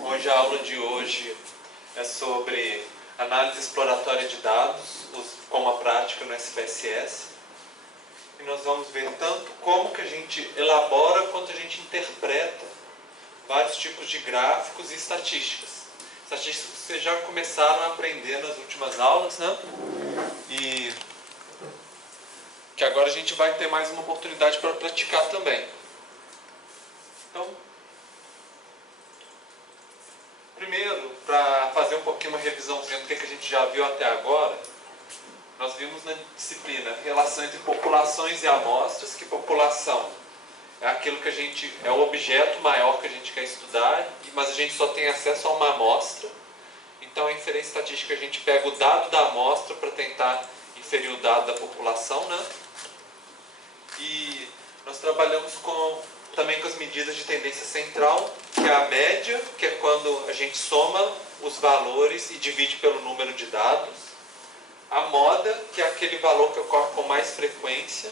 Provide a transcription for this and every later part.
Hoje a aula de hoje é sobre análise exploratória de dados, como a prática no SPSS. E nós vamos ver tanto como que a gente elabora quanto a gente interpreta vários tipos de gráficos e estatísticas. Estatísticas que vocês já começaram a aprender nas últimas aulas, né? E que agora a gente vai ter mais uma oportunidade para praticar também. Então, primeiro, para fazer um pouquinho uma revisãozinha do que a gente já viu até agora, nós vimos na disciplina relação entre populações e amostras, que população é aquilo que é o objeto maior que a gente quer estudar, mas a gente só tem acesso a uma amostra. Então, a inferência estatística, a gente pega o dado da amostra para tentar inferir o dado da população, né? E nós trabalhamos também com as medidas de tendência central, que é a média, que é quando a gente soma os valores e divide pelo número de dados. A moda, que é aquele valor que ocorre com mais frequência.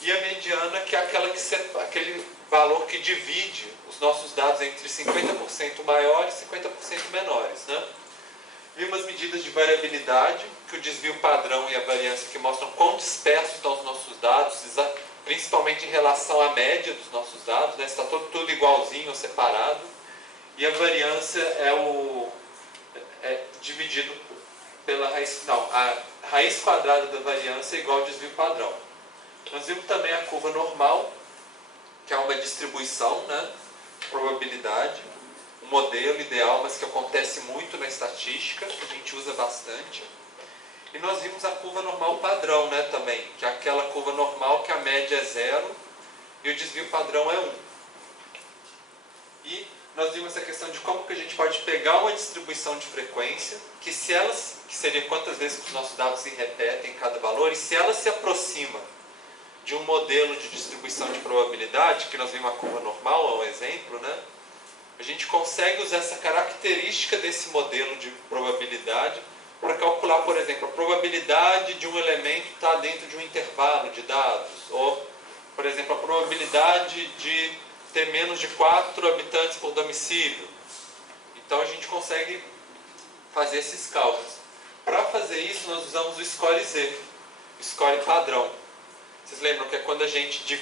E a mediana, que é aquele valor que divide os nossos dados entre 50% maiores e 50% menores, né? Vimos as medidas de variabilidade, que o desvio padrão e a variância, que mostram quão dispersos estão os nossos dados, principalmente em relação à média dos nossos dados, né? Está tudo igualzinho ou separado. E a variância é dividido pela raiz. Não, a raiz quadrada da variância é igual ao desvio padrão. Nós vimos também a curva normal, que é uma distribuição, né? Probabilidade, um modelo ideal, mas que acontece muito na estatística, que a gente usa bastante. E nós vimos a curva normal padrão, né, também, que é aquela curva normal que a média é 0 e o desvio padrão é 1. E nós vimos essa questão de como que a gente pode pegar uma distribuição de frequência, que seria quantas vezes os nossos dados se repetem em cada valor, e se ela se aproxima de um modelo de distribuição de probabilidade, que nós vimos a curva normal, é um exemplo, né? A gente consegue usar essa característica desse modelo de probabilidade para calcular, por exemplo, a probabilidade de um elemento estar dentro de um intervalo de dados, ou, por exemplo, a probabilidade de ter menos de 4 habitantes por domicílio. Então a gente consegue fazer esses cálculos. Para fazer isso, nós usamos o score-Z, o score padrão. Vocês lembram que é quando a gente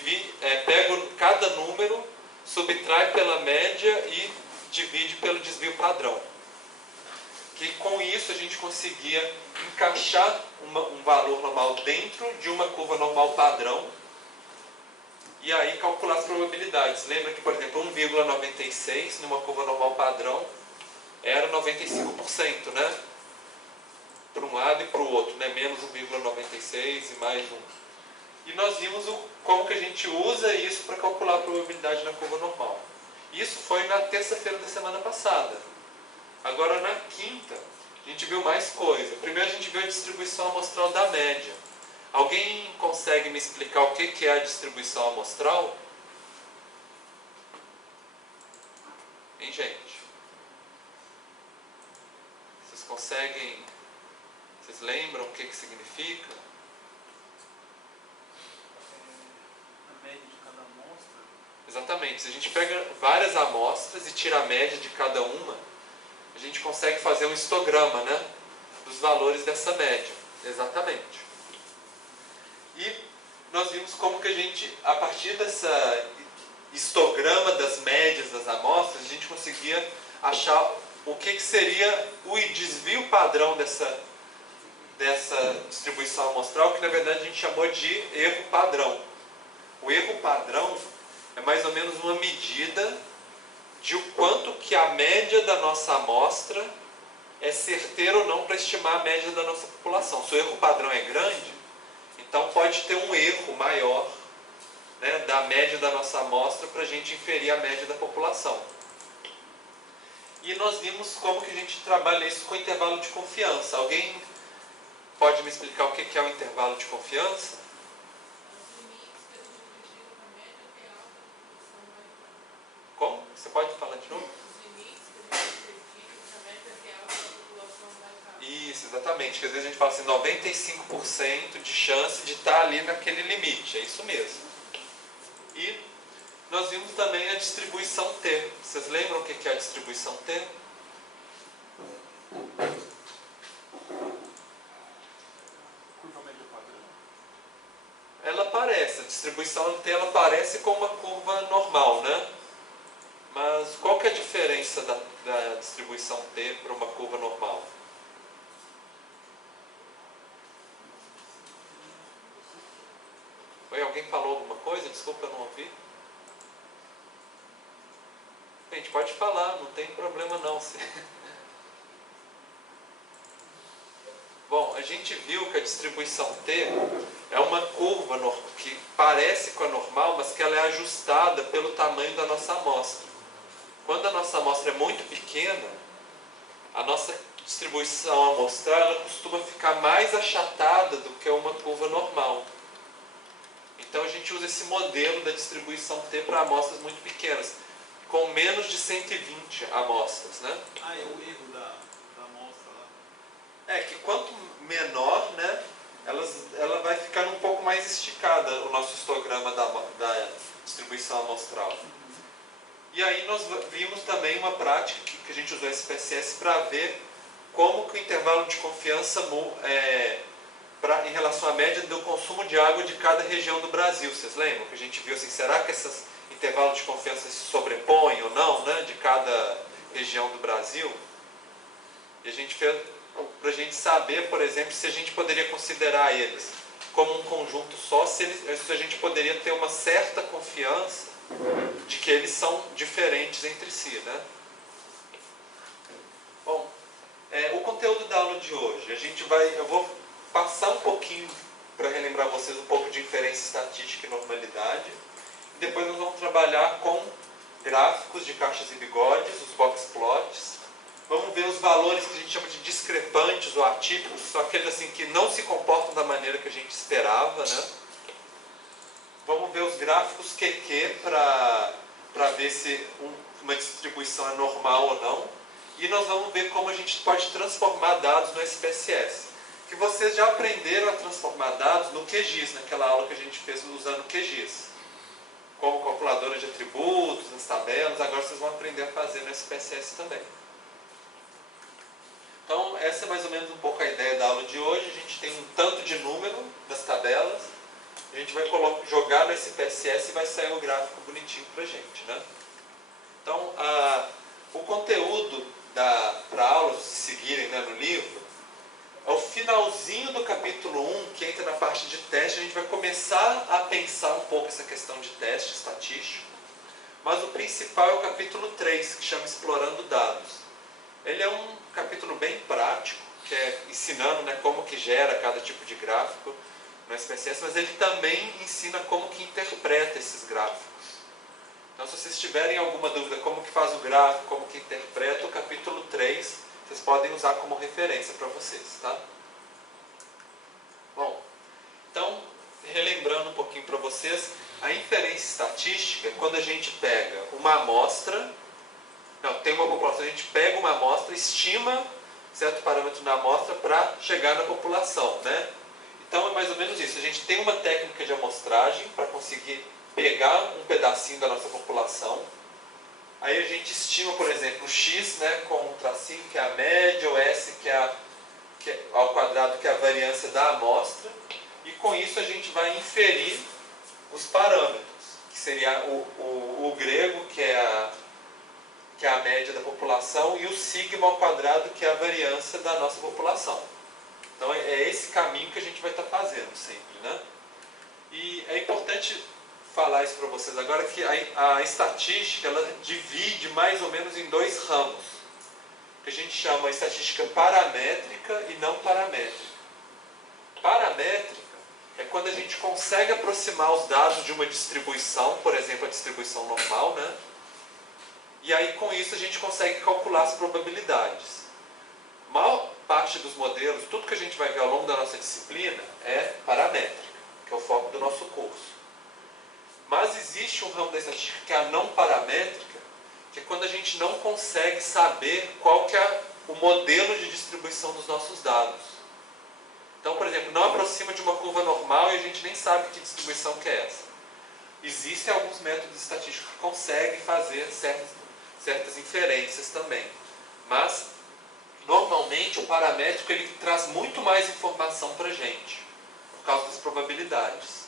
pega cada número, subtrai pela média e divide pelo desvio padrão. Que com isso a gente conseguia encaixar um valor normal dentro de uma curva normal padrão e aí calcular as probabilidades. Lembra que, por exemplo, 1,96 numa curva normal padrão era 95%, né? Para um lado e para o outro, né? Menos 1,96 e mais 1. E nós vimos como que a gente usa isso para calcular a probabilidade na curva normal. Isso foi na terça-feira da semana passada. Agora, na quinta, a gente viu mais coisa. Primeiro, a gente viu a distribuição amostral da média. Alguém consegue me explicar o que é a distribuição amostral? Hein, gente? Vocês lembram o que significa? A média de cada amostra? Exatamente. Se a gente pega várias amostras e tira a média de cada uma, a gente consegue fazer um histograma, né, dos valores dessa média. Exatamente. E nós vimos como que a gente, a partir dessa histograma das médias das amostras, a gente conseguia achar o que seria o desvio padrão dessa distribuição amostral, que na verdade a gente chamou de erro padrão. O erro padrão é mais ou menos uma medida de o quanto que a média da nossa amostra é certeira ou não para estimar a média da nossa população. Se o erro padrão é grande, então pode ter um erro maior, né, da média da nossa amostra para a gente inferir a média da população. E nós vimos como que a gente trabalha isso com intervalo de confiança. Alguém pode me explicar o que é o intervalo de confiança? Como? Você pode falar de novo? Isso, exatamente. Que às vezes a gente fala assim, 95% de chance de estar ali naquele limite. É isso mesmo. E nós vimos também a distribuição T. Vocês lembram o que é a distribuição T? Curva média padrão. Ela parece, a distribuição T ela parece com uma curva normal, né? Mas qual que é a diferença da distribuição T para uma curva normal? Oi, alguém falou alguma coisa? Desculpa, eu não ouvi. Gente, pode falar, não tem problema não. Bom, a gente viu que a distribuição T é uma curva que parece com a normal, mas que ela é ajustada pelo tamanho da nossa amostra. Quando a nossa amostra é muito pequena, a nossa distribuição amostral ela costuma ficar mais achatada do que uma curva normal. Então a gente usa esse modelo da distribuição T para amostras muito pequenas, com menos de 120 amostras, né? Ah, é o erro da amostra lá. É que quanto menor, né, ela vai ficando um pouco mais esticada, o nosso histograma da distribuição amostral. E aí nós vimos também uma prática que a gente usou SPSS para ver como que o intervalo de confiança em relação à média do consumo de água de cada região do Brasil. Vocês lembram que a gente viu assim, será que esses intervalos de confiança se sobrepõem ou não, né, de cada região do Brasil? E a gente fez para a gente saber, por exemplo, se a gente poderia considerar eles como um conjunto só, se a gente poderia ter uma certa confiança de que eles são diferentes entre si, né? Bom, o conteúdo da aula de hoje, eu vou passar um pouquinho para relembrar vocês um pouco de inferência estatística e normalidade. E depois nós vamos trabalhar com gráficos de caixas e bigodes, os box plots. Vamos ver os valores que a gente chama de discrepantes ou atípicos, são aqueles assim que não se comportam da maneira que a gente esperava, né? Vamos ver os gráficos QQ para ver se uma distribuição é normal ou não. E nós vamos ver como a gente pode transformar dados no SPSS. Que vocês já aprenderam a transformar dados no QGIS, naquela aula que a gente fez usando QGIS. Como calculadora de atributos, nas tabelas, agora vocês vão aprender a fazer no SPSS também. Então, essa é mais ou menos um pouco a ideia da aula de hoje. A gente tem um tanto de número das tabelas. A gente vai jogar no SPSS e vai sair um gráfico bonitinho para a gente, né? Então, o conteúdo para a aula, se seguirem, né, no livro, é o finalzinho do capítulo 1, que entra na parte de teste. A gente vai começar a pensar um pouco essa questão de teste estatístico. Mas o principal é o capítulo 3, que chama Explorando Dados. Ele é um capítulo bem prático, que é ensinando, né, como que gera cada tipo de gráfico no SPSS, mas ele também ensina como que interpreta esses gráficos. Então, se vocês tiverem alguma dúvida como que faz o gráfico, como que interpreta, o capítulo 3, vocês podem usar como referência para vocês, tá? Bom, então, relembrando um pouquinho para vocês, a inferência estatística é quando a gente pega uma amostra, tem uma população, a gente pega uma amostra, estima certo parâmetro na amostra para chegar na população, né? Então é mais ou menos isso, a gente tem uma técnica de amostragem para conseguir pegar um pedacinho da nossa população. Aí a gente estima, por exemplo, o x, né, com um tracinho que é a média, o s que é ao quadrado, que é a variância da amostra, e com isso a gente vai inferir os parâmetros, que seria o grego, que é a média da população, e o sigma ao quadrado, que é a variância da nossa população. Então é esse caminho que a gente vai estar fazendo sempre, né? E é importante falar isso para vocês agora, que a estatística ela divide mais ou menos em dois ramos, que a gente chama estatística paramétrica e não paramétrica. Paramétrica é quando a gente consegue aproximar os dados de uma distribuição, por exemplo, a distribuição normal, né? E aí com isso a gente consegue calcular as probabilidades. A maior parte dos modelos, tudo que a gente vai ver ao longo da nossa disciplina é paramétrica, que é o foco do nosso curso. Mas existe um ramo da estatística que é a não paramétrica, que é quando a gente não consegue saber qual que é o modelo de distribuição dos nossos dados. Então, por exemplo, não aproxima de uma curva normal e a gente nem sabe que distribuição que é essa. existem alguns métodos estatísticos que conseguem fazer certas inferências também. Mas, normalmente, o paramétrico ele traz muito mais informação para a gente, por causa das probabilidades.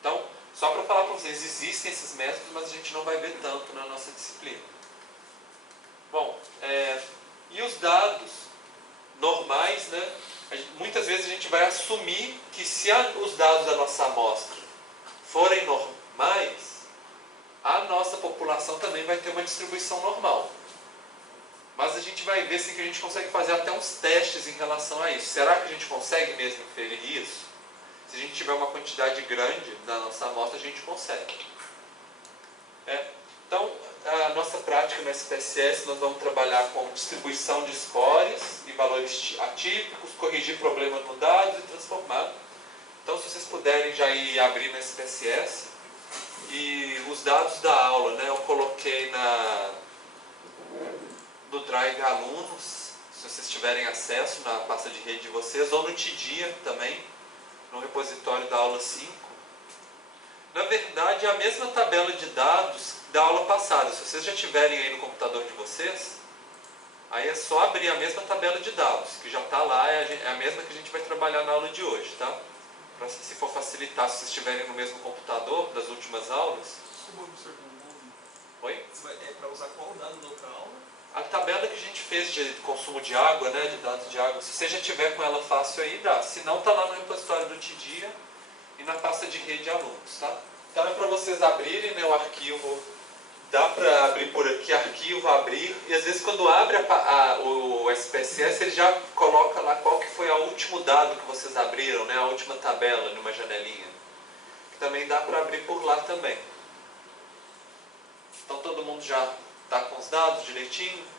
Então, só para falar para vocês, existem esses métodos, mas a gente não vai ver tanto na nossa disciplina. Bom, e os dados normais, né? Muitas vezes a gente vai assumir que se os dados da nossa amostra forem normais, a nossa população também vai ter uma distribuição normal. Mas a gente vai ver assim, que a gente consegue fazer até uns testes em relação a isso. Será que a gente consegue mesmo inferir isso? Se a gente tiver uma quantidade grande da nossa amostra, a gente consegue. Então, a nossa prática no SPSS, nós vamos trabalhar com distribuição de scores e valores atípicos, corrigir problemas no dado e transformar. Então, se vocês puderem já ir abrir no SPSS, e os dados da aula, né, eu coloquei no Drive Alunos, se vocês tiverem acesso na pasta de rede de vocês, ou no Tidia também, no repositório da aula 5. Na verdade, é a mesma tabela de dados da aula passada. Se vocês já tiverem aí no computador de vocês, aí é só abrir a mesma tabela de dados, que já está lá, é a mesma que a gente vai trabalhar na aula de hoje, tá? Se for facilitar, se vocês estiverem no mesmo computador das últimas aulas. Oi? É para usar qual dado local? A tabela que a gente fez de consumo de água, né, de dados de água, se você já tiver com ela fácil aí, dá. Se não, está lá no repositório do Tidia e na pasta de rede de alunos, tá? Então é para vocês abrirem, né, o arquivo, dá para abrir por aqui, arquivo, abrir, e às vezes quando abre o SPSS, ele já coloca lá qual que foi o último dado que vocês abriram, né, a última tabela numa janelinha. Que também dá para abrir por lá também. Então todo mundo já está com os dados direitinho?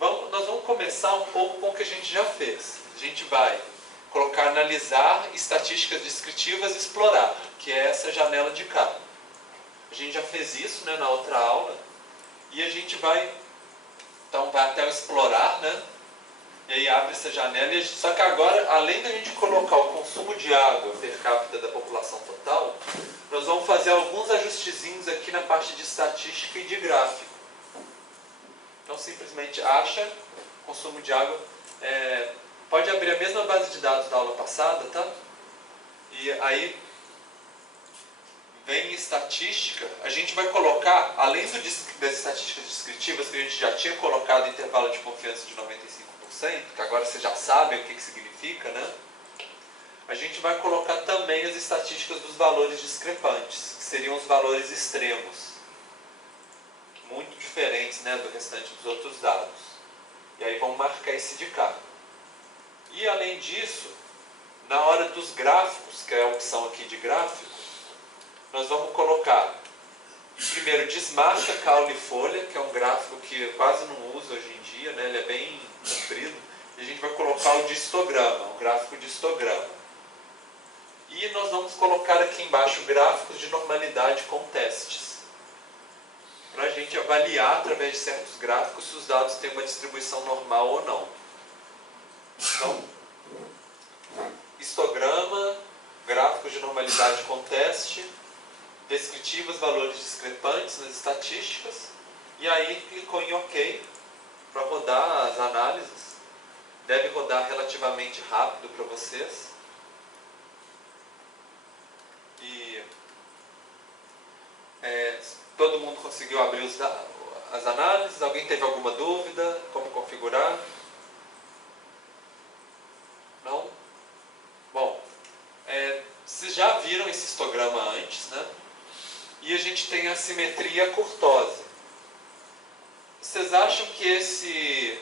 Nós vamos começar um pouco com o que a gente já fez. A gente vai colocar analisar estatísticas descritivas e explorar, que é essa janela de cá. A gente já fez isso, né, na outra aula, e a gente vai até o explorar, né, e aí abre essa janela, só que agora, além da gente colocar o consumo de água per capita da população total, nós vamos fazer alguns ajustezinhos aqui na parte de estatística e de gráfico. Então simplesmente acha consumo de água, pode abrir a mesma base de dados da aula passada, tá? E aí vem estatística, a gente vai colocar, além das estatísticas descritivas que a gente já tinha colocado intervalo de confiança de 95%, que agora vocês já sabem o que significa, né? A gente vai colocar também as estatísticas dos valores discrepantes, que seriam os valores extremos, muito diferentes, né, do restante dos outros dados. E aí vamos marcar esse de cá. E além disso, na hora dos gráficos, que é a opção aqui de gráfico, nós vamos colocar, primeiro, desmarca caule e folha, que é um gráfico que eu quase não uso hoje em dia, né, ele é bem comprido, e a gente vai colocar o de histograma, um gráfico de histograma. E nós vamos colocar aqui embaixo gráficos de normalidade com testes, para a gente avaliar através de certos gráficos se os dados têm uma distribuição normal ou não. Então, histograma, gráficos de normalidade com teste, descritivas, valores discrepantes nas estatísticas, e aí clicou em OK para rodar as análises. Deve rodar relativamente rápido para vocês. E todo mundo conseguiu abrir as análises? Alguém teve alguma dúvida? Como configurar? Não? Bom, vocês já viram esse histograma antes, né? E a gente tem a simetria curtosa. Vocês acham que esse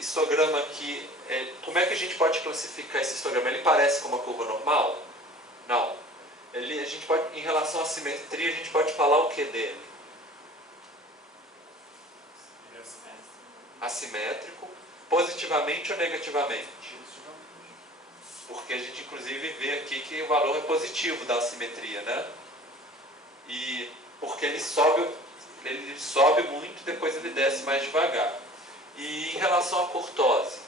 histograma aqui, como é que a gente pode classificar esse histograma? Ele parece com uma curva normal? Não. A gente pode, em relação à simetria, a gente pode falar o que dele? Assimétrico. Positivamente ou negativamente? Porque a gente inclusive vê aqui que o valor é positivo da assimetria, né? E porque ele sobe muito, depois ele desce mais devagar. E em relação à curtose?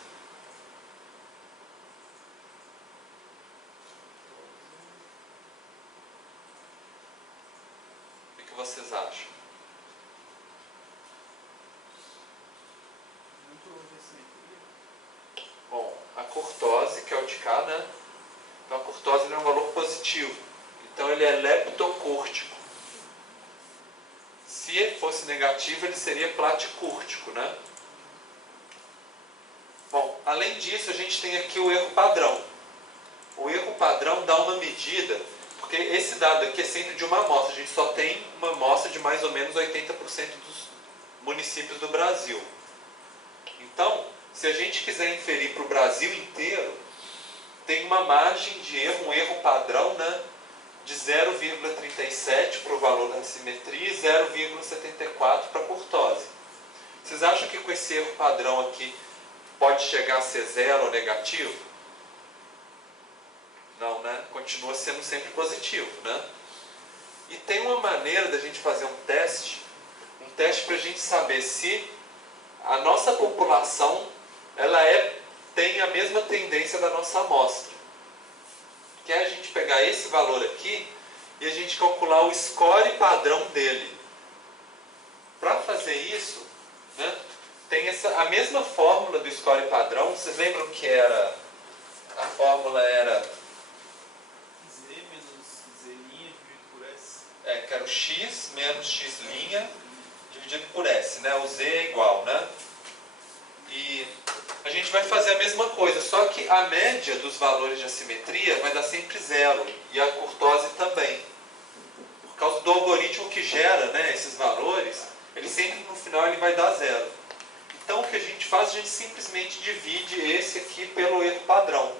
simetria? Bom, a curtose, que é o de cá, né? Então a curtose ele é um valor positivo. Então ele é leptocúrtico. Se fosse negativo, ele seria platicúrtico, né? Bom, além disso, a gente tem aqui o erro padrão. O erro padrão dá uma medida, porque esse dado aqui é sempre de uma amostra. A gente só tem uma amostra de mais ou menos 80% dos municípios do Brasil. Então, se a gente quiser inferir para o Brasil inteiro, tem uma margem de erro, um erro padrão, né, de 0,37 para o valor da simetria e 0,74 para a curtose. Vocês acham que com esse erro padrão aqui pode chegar a ser zero ou negativo? Não, né? Continua sendo sempre positivo, né? E tem uma maneira da gente fazer um teste para a gente saber se a nossa população tem a mesma tendência da nossa amostra. Que é a gente pegar esse valor aqui e a gente calcular o score padrão dele. Para fazer isso, né, tem a mesma fórmula do score padrão. Vocês lembram que a fórmula era Z menos Z' dividido por S. que era o x menos x' dividido por S, né? O Z é igual, né? E a gente vai fazer a mesma coisa, só que a média dos valores de assimetria vai dar sempre zero, e a curtose também. Por causa do algoritmo que gera, né, esses valores, ele sempre no final ele vai dar zero. Então o que a gente faz, a gente simplesmente divide esse aqui pelo erro padrão.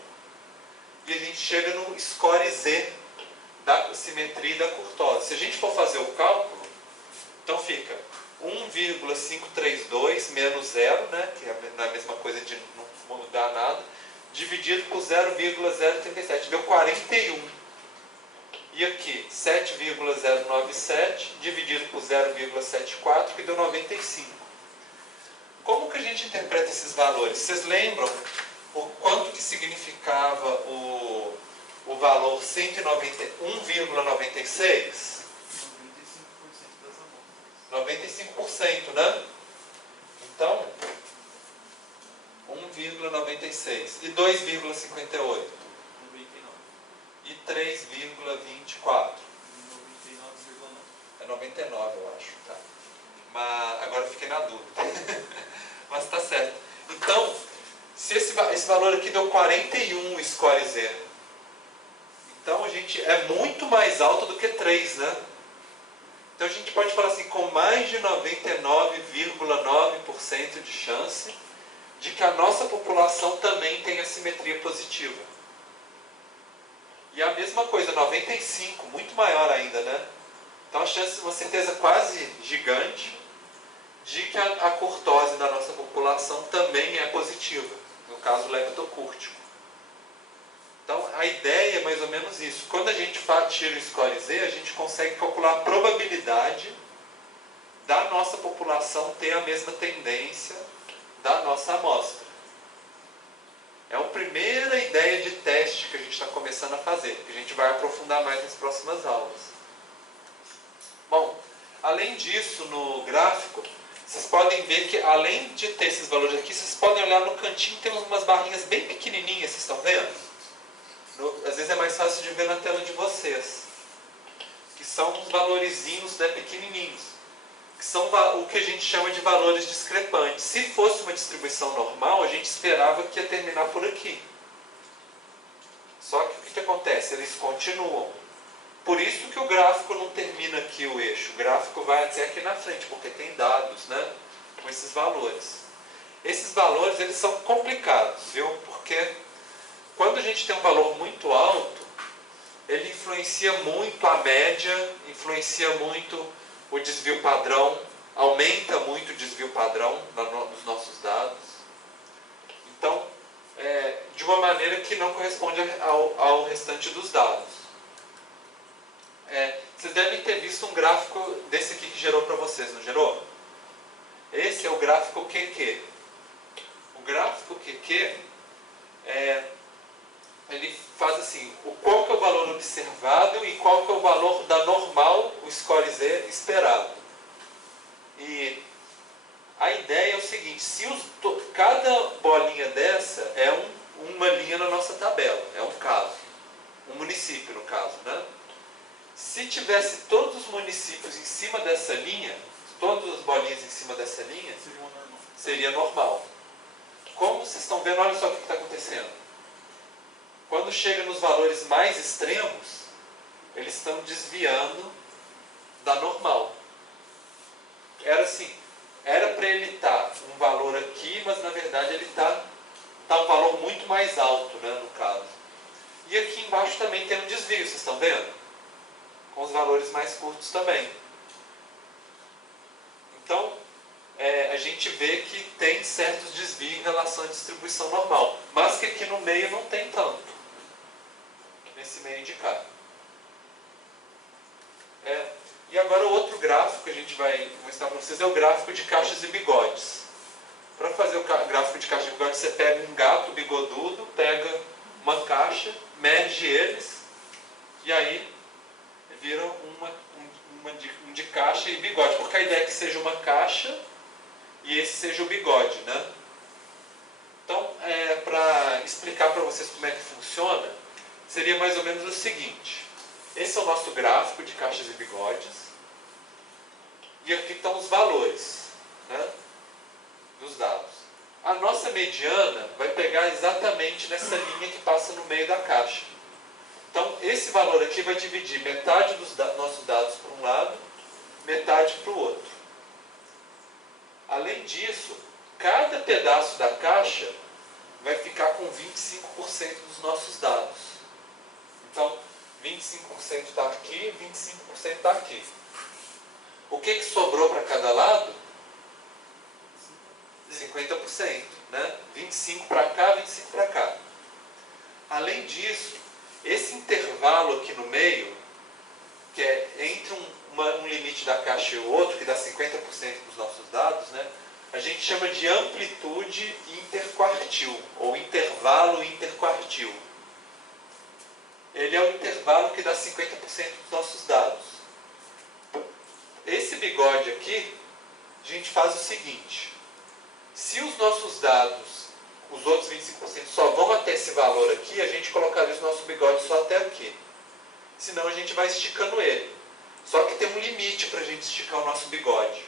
E a gente chega no score Z da simetria e da curtose. Se a gente for fazer o cálculo, então fica 1,532 menos 0, né, que é a mesma coisa de não mudar nada, dividido por 0,037, deu 41. E aqui, 7,097 dividido por 0,74, que deu 95. Como que a gente interpreta esses valores? Vocês lembram o quanto que significava o valor 191,96? 95%, né? Então, 1,96. E 2,58? 99. E 3,24? 99,9. É 99, eu acho. Tá. Mas agora eu fiquei na dúvida. Mas tá certo. Então, se esse valor aqui deu 41, o score Z. Então, a gente é muito mais alto do que 3, né? Então a gente pode falar assim, com mais de 99,9% de chance de que a nossa população também tem assimetria positiva. E a mesma coisa, 95, muito maior ainda, né? Então a chance, uma certeza quase gigante, de que a curtose da nossa população também é positiva, no caso leptocúrtico. Então, a ideia é mais ou menos isso. Quando a gente tira o score Z, a gente consegue calcular a probabilidade da nossa população ter a mesma tendência da nossa amostra. É a primeira ideia de teste que a gente está começando a fazer, que a gente vai aprofundar mais nas próximas aulas. Bom, além disso, no gráfico, vocês podem ver que, além de ter esses valores aqui, vocês podem olhar no cantinho, tem umas barrinhas bem pequenininhas, vocês estão vendo? Às vezes é mais fácil de ver na tela de vocês, que são uns valorizinhos, né, pequenininhos, que são o que a gente chama de valores discrepantes. Se fosse uma distribuição normal, a gente esperava que ia terminar por aqui. Só que o que acontece? Eles continuam. Por isso que o gráfico não termina aqui o eixo, o gráfico vai até aqui na frente, porque tem dados, né, com esses valores. Esses valores, eles são complicados, viu? Porque quando a gente tem um valor muito alto, ele influencia muito a média, influencia muito o desvio padrão, aumenta muito o desvio padrão dos nossos dados. Então, de uma maneira que não corresponde ao restante dos dados. Vocês devem ter visto um gráfico desse aqui que gerou para vocês, não gerou? Esse é o gráfico QQ. O gráfico QQ ele faz assim, qual que é o valor observado e qual que é o valor da normal, o score Z, esperado. E a ideia é o seguinte, se cada bolinha dessa é uma linha na nossa tabela, é um caso, um município no caso, né? Se tivesse todos os municípios em cima dessa linha, todas as bolinhas em cima dessa linha, Seria uma normal. seria normal. Como vocês estão vendo, olha só o que está acontecendo. Quando chega nos valores mais extremos, eles estão desviando da normal. Era assim, era para ele estar um valor aqui, mas na verdade ele está um valor muito mais alto, né, no caso. E aqui embaixo também tem um desvio, vocês estão vendo? Com os valores mais curtos também. Então, a gente vê que tem certos desvios em relação à distribuição normal, mas que aqui no meio não tem tanto, nesse meio de cá. E agora o outro gráfico que a gente vai mostrar para vocês é o gráfico de caixas e bigodes. Para fazer o gráfico de caixa e bigode, você pega um gato bigodudo, pega uma caixa, mede eles, e aí vira um de caixa e bigode, porque a ideia é que seja uma caixa e esse seja o bigode, né? Então, para explicar para vocês como é que funciona, seria mais ou menos o seguinte. Esse é o nosso gráfico de caixas e bigodes. E aqui estão os valores, né, dos dados. A nossa mediana vai pegar exatamente nessa linha que passa no meio da caixa. Então, esse valor aqui vai dividir metade dos nossos dados para um lado, metade para o outro. Além disso, cada pedaço da caixa vai ficar com 25% dos nossos dados. Então, 25% está aqui, 25% está aqui. O que sobrou para cada lado? 50%, né? 25% para cá, 25% para cá. Além disso, esse intervalo aqui no meio, que é entre um limite da caixa e o outro, que dá 50% dos nossos dados, né? A gente chama de amplitude interquartil, ou intervalo interquartil. Ele é o intervalo que dá 50% dos nossos dados. Esse bigode aqui, a gente faz o seguinte. Se os nossos dados, os outros 25%, só vão até esse valor aqui, a gente colocaria o nosso bigode só até aqui. Senão a gente vai esticando ele. Só que tem um limite para a gente esticar o nosso bigode.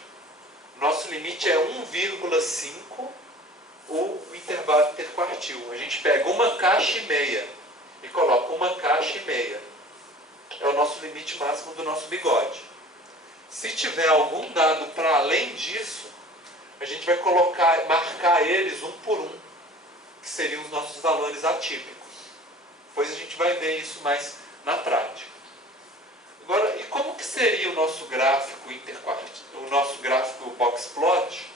Nosso limite é 1,5 o intervalo interquartil. A gente pega uma caixa e meia e coloca uma caixa e meia. É o nosso limite máximo do nosso bigode. Se tiver algum dado para além disso, a gente vai marcar eles um por um, que seriam os nossos valores atípicos. Depois a gente vai ver isso mais na prática. Agora, e como que seria o nosso gráfico o nosso gráfico boxplot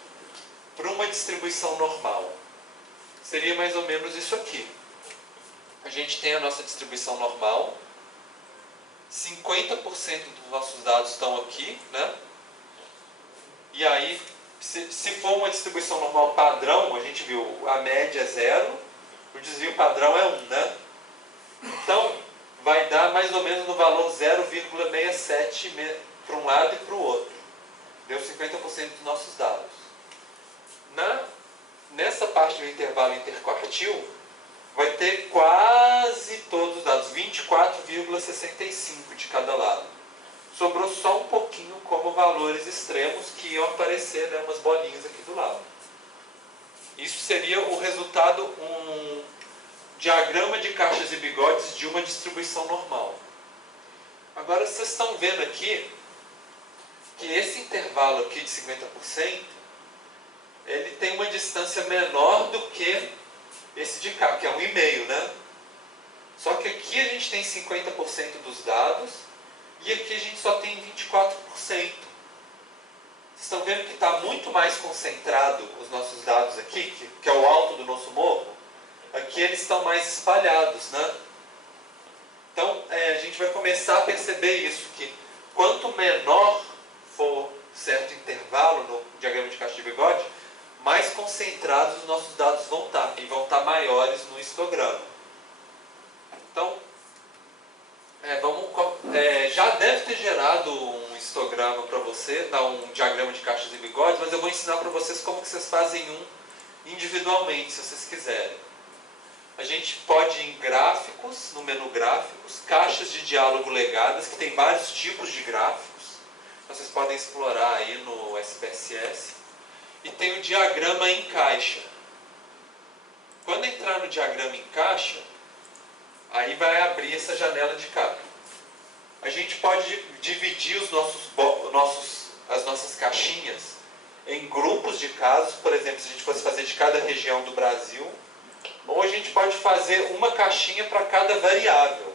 para uma distribuição normal? Seria mais ou menos isso aqui. A gente tem a nossa distribuição normal, 50% dos nossos dados estão aqui, né? E aí, se for uma distribuição normal padrão, a gente viu, a média é 0, o desvio padrão é 1, né? Então, vai dar mais ou menos no valor 0,67 para um lado e para o outro. Deu 50% dos nossos dados. Nessa parte do intervalo interquartil, vai ter quase todos os dados, 24,65 de cada lado. Sobrou só um pouquinho como valores extremos que iam aparecer, né, umas bolinhas aqui do lado. Isso seria o resultado, um diagrama de caixas e bigodes de uma distribuição normal. Agora vocês estão vendo aqui que esse intervalo aqui de 50%, ele tem uma distância menor do que esse de cá, que é 1,5, né? Só que aqui a gente tem 50% dos dados e aqui a gente só tem 24%. Vocês estão vendo que está muito mais concentrado os nossos dados aqui, que é o alto do nosso morro. Aqui eles estão mais espalhados, né? Então, a gente vai começar a perceber isso, que quanto menor for certo intervalo no diagrama de caixa de bigode, mais concentrados os nossos dados vão estar, e vão estar maiores no histograma. Então, já deve ter gerado um histograma para você, um diagrama de caixas e bigodes, mas eu vou ensinar para vocês como que vocês fazem um individualmente, se vocês quiserem. A gente pode ir em gráficos, no menu gráficos, caixas de diálogo legadas, que tem vários tipos de gráficos. Vocês podem explorar aí no SPSS. E tem o diagrama em caixa. Quando entrar no diagrama em caixa, aí vai abrir essa janela de cá. A gente pode dividir as nossas caixinhas em grupos de casos. Por exemplo, se a gente fosse fazer de cada região do Brasil, ou a gente pode fazer uma caixinha para cada variável.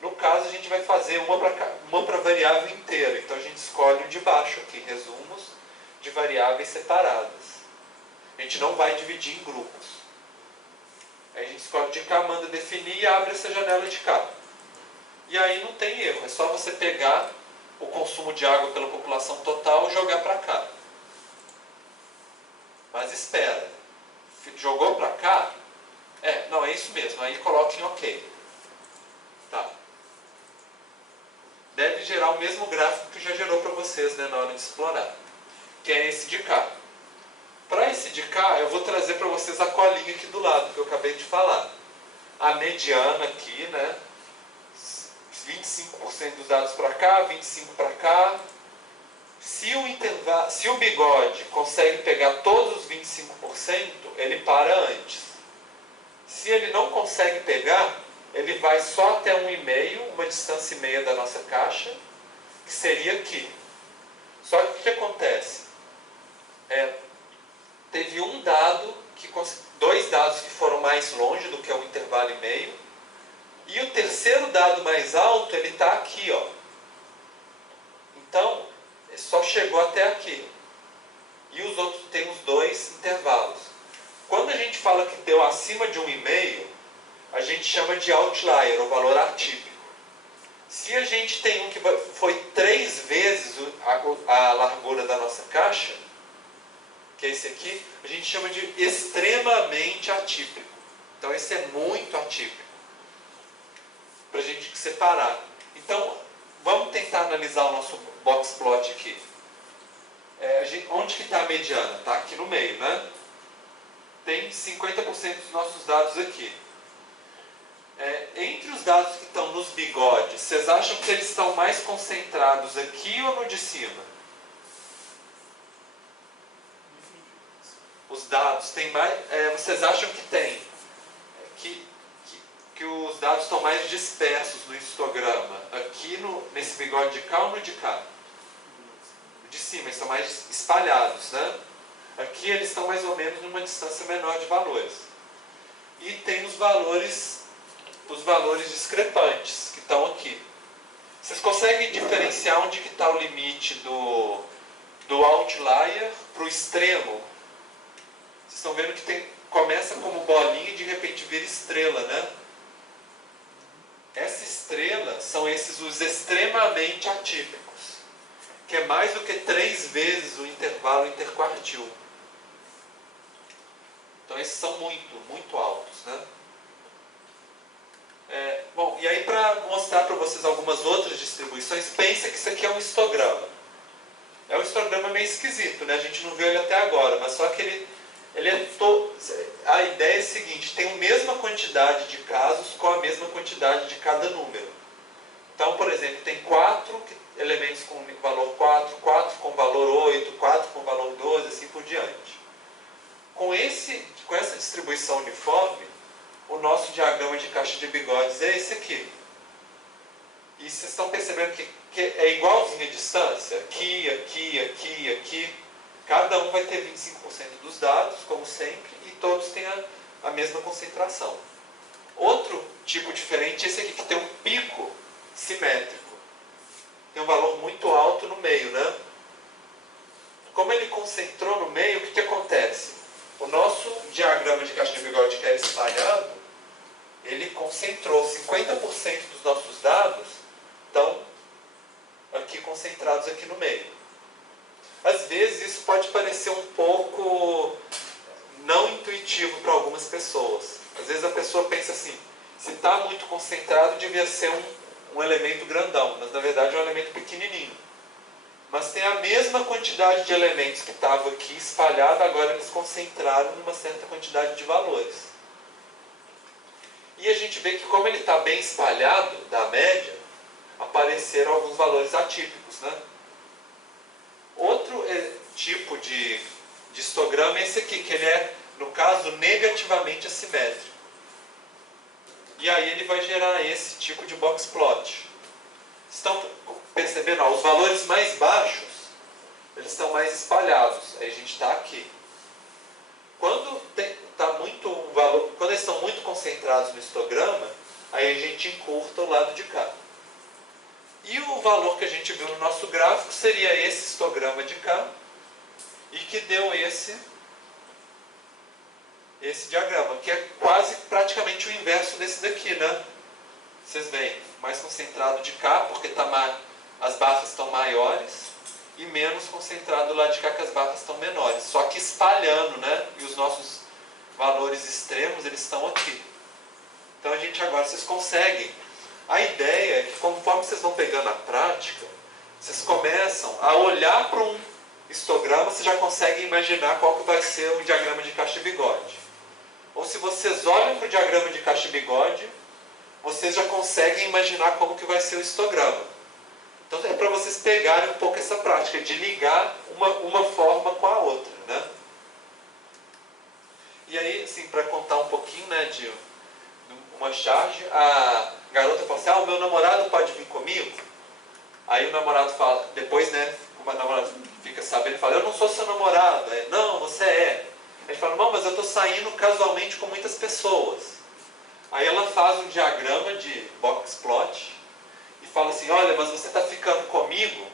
No caso, a gente vai fazer uma para a variável inteira. Então a gente escolhe o de baixo aqui, resumos de variáveis separadas. A gente não vai dividir em grupos. Aí a gente escolhe de cá, manda definir e abre essa janela de cá. E aí não tem erro, é só você pegar o consumo de água pela população total e jogar para cá. Mas espera, jogou para cá? Não, é isso mesmo, aí coloque em OK. Tá. Deve gerar o mesmo gráfico que já gerou para vocês, né, na hora de explorar, que é esse de cá. Para esse de cá, eu vou trazer para vocês a colinha aqui do lado, que eu acabei de falar. A mediana aqui, né? 25% dos dados para cá, 25% para cá. Se o bigode consegue pegar todos os 25%, ele para antes. Se ele não consegue pegar, ele vai só até 1,5, uma distância e meia da nossa caixa, que seria aqui. Só que o que acontece? Teve dois dados que foram mais longe do que o intervalo e meio, e o terceiro dado mais alto, ele está aqui, ó. Então, só chegou até aqui. E os outros tem os dois intervalos. Quando a gente fala que deu acima de 1,5, a gente chama de outlier, ou valor atípico. Se a gente tem um que foi 3 vezes a largura da nossa caixa, que é esse aqui, a gente chama de extremamente atípico. Então esse é muito atípico, para a gente separar. Então, vamos tentar analisar o nosso box plot aqui. Onde que está a mediana? Está aqui no meio, né? Tem 50% dos nossos dados aqui. Entre os dados que estão nos bigodes, vocês acham que eles estão mais concentrados aqui ou no de cima? Os dados têm mais. Vocês acham que tem que os dados estão mais dispersos no histograma aqui nesse bigode de cá ou no de cá? De cima, eles estão mais espalhados, né? Aqui eles estão mais ou menos numa distância menor de valores. E tem os valores discrepantes que estão aqui. Vocês conseguem diferenciar onde que está o limite do outlier para o extremo? Vocês estão vendo que começa como bolinha e de repente vira estrela, né? Essa estrela são os extremamente atípicos, que é mais do que 3 vezes o intervalo interquartil. Então esses são muito, muito altos, né? Bom, e aí para mostrar para vocês algumas outras distribuições, pensa que isso aqui é um histograma. É um histograma meio esquisito, né? A gente não viu ele até agora, mas só que a ideia é a seguinte: tem a mesma quantidade de casos com a mesma quantidade de cada número. Então, por exemplo, tem 4 elementos com valor 4, 4 com valor 8, 4 com valor 12, assim por diante. Com essa distribuição uniforme, o nosso diagrama de caixa de bigodes é esse aqui. E vocês estão percebendo que é igualzinho a distância? Aqui, aqui, aqui, aqui. Cada um vai ter 25% dos dados, como sempre, e todos têm a mesma concentração. Outro tipo diferente é esse aqui, que tem um pico simétrico. Tem um valor muito alto no meio, né? Como ele concentrou no meio, o que acontece? O nosso diagrama de caixa de bigode, que era espalhado, ele concentrou 50% dos nossos dados, estão aqui concentrados aqui no meio. Às vezes isso pode parecer um pouco não intuitivo para algumas pessoas. Às vezes a pessoa pensa assim: se está muito concentrado, devia ser um elemento grandão, mas na verdade é um elemento pequenininho. mas tem a mesma quantidade de elementos que estavam aqui espalhado, agora eles concentraram numa certa quantidade de valores. E a gente vê que como ele está bem espalhado da média, apareceram alguns valores atípicos, né? Outro tipo de histograma é esse aqui, que ele é, no caso, negativamente assimétrico. E aí ele vai gerar esse tipo de box plot. Estão percebendo? Ó, os valores mais baixos, eles estão mais espalhados. Aí a gente está aqui. Quando eles estão muito concentrados no histograma, aí a gente encurta o lado de cá. E o valor que a gente viu no nosso gráfico seria esse histograma de cá, e que deu esse diagrama, que é quase praticamente o inverso desse daqui, né? Vocês veem, mais concentrado de cá, porque as barras estão maiores, e menos concentrado lá de cá, que as barras estão menores. Só que espalhando, né? E os nossos valores extremos, eles estão aqui. Então a gente agora, vocês conseguem. A ideia é que conforme vocês vão pegando a prática, vocês começam a olhar para um histograma, vocês já conseguem imaginar qual que vai ser o diagrama de caixa e bigode. Ou se vocês olham para o diagrama de caixa e bigode, vocês já conseguem imaginar como que vai ser o histograma. Então é para vocês pegarem um pouco essa prática de ligar uma forma com a outra, né? E aí, assim, para contar um pouquinho, né, de uma charge, a garota fala assim, o meu namorado pode vir comigo? Aí o namorado fala, depois, né, o namorado fica sabendo e fala, eu não sou seu namorado. Não, você é. Aí ele fala, não, mas eu estou saindo casualmente com muitas pessoas. Aí ela faz um diagrama de box plot e fala assim, olha, mas você está ficando comigo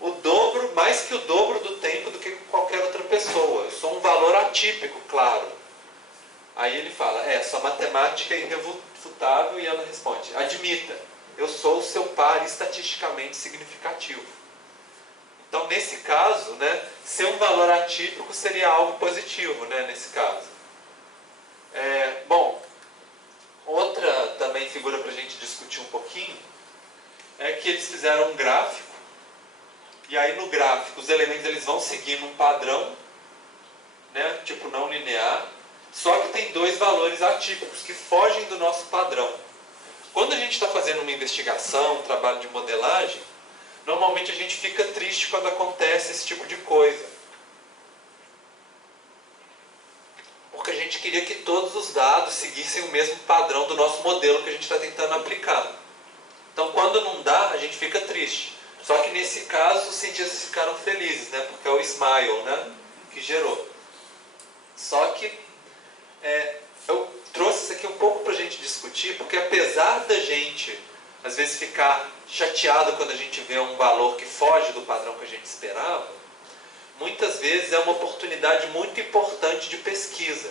o dobro, mais que o dobro do tempo do que com qualquer outra pessoa. Eu sou um valor atípico, claro. Aí ele fala, sua matemática é irrefutável, e ela responde, admita, eu sou o seu par estatisticamente significativo. Então, nesse caso, né, ser um valor atípico seria algo positivo, né, nesse caso. Bom, outra também figura para a gente discutir um pouquinho é que eles fizeram um gráfico, e aí no gráfico os elementos eles vão seguindo um padrão, né, tipo não linear, só que tem dois valores atípicos que fogem do nosso padrão. Quando a gente está fazendo uma investigação, um trabalho de modelagem, normalmente a gente fica triste quando acontece esse tipo de coisa. Porque a gente queria que todos os dados seguissem o mesmo padrão do nosso modelo que a gente está tentando aplicar. Então, quando não dá, a gente fica triste. Só que nesse caso, os cientistas ficaram felizes, né? Porque é o smile, né, que gerou. Só que eu trouxe isso aqui um pouco para a gente discutir, porque apesar da gente, às vezes, ficar chateado quando a gente vê um valor que foge do padrão que a gente esperava, muitas vezes é uma oportunidade muito importante de pesquisa.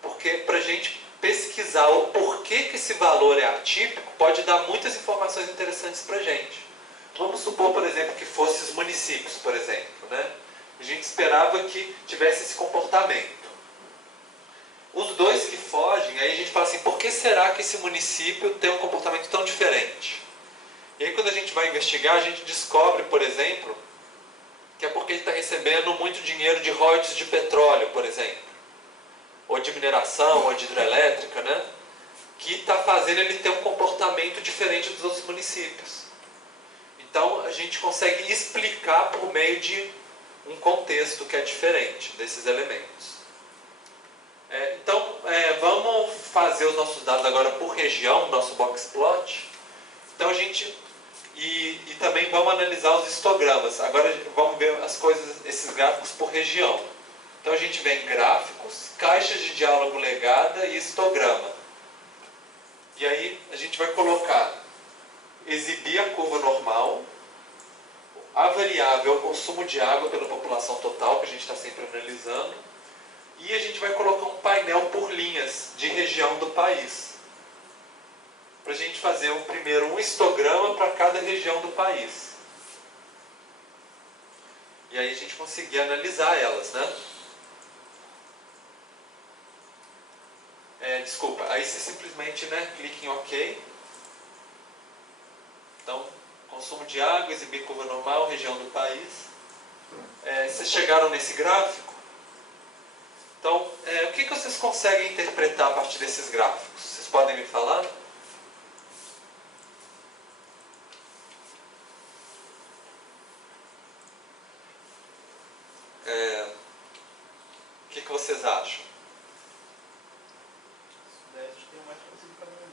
Porque para a gente pesquisar o porquê que esse valor é atípico, pode dar muitas informações interessantes para a gente. Vamos supor, por exemplo, que fosse os municípios, por exemplo, né? A gente esperava que tivesse esse comportamento. Os dois que fogem, aí a gente fala assim, por que será que esse município tem um comportamento tão diferente? E aí quando a gente vai investigar, a gente descobre, por exemplo, que é porque ele está recebendo muito dinheiro de royalties de petróleo, por exemplo, ou de mineração, ou de hidrelétrica, né? Que está fazendo ele ter um comportamento diferente dos outros municípios. Então a gente consegue explicar por meio de um contexto que é diferente desses elementos. Então, vamos fazer os nossos dados agora por região, nosso box plot. Então a gente... E também vamos analisar os histogramas. Agora vamos ver as coisas, esses gráficos por região. Então a gente vê gráficos, caixas de diálogo legada e histograma. E aí a gente vai colocar, exibir a curva normal, a variável, o consumo de água pela população total, que a gente está sempre analisando. E a gente vai colocar um painel por linhas de região do país. Para a gente fazer primeiro um histograma para cada região do país. E aí a gente conseguir analisar elas, né? Desculpa, aí você simplesmente, né, clica em OK. Então, Consumo de água, exibir curva normal, região do país. Vocês chegaram nesse gráfico? Então, o que vocês conseguem interpretar a partir desses gráficos? Vocês podem me falar? O que vocês acham? Sudeste tem mais parecido com a normal.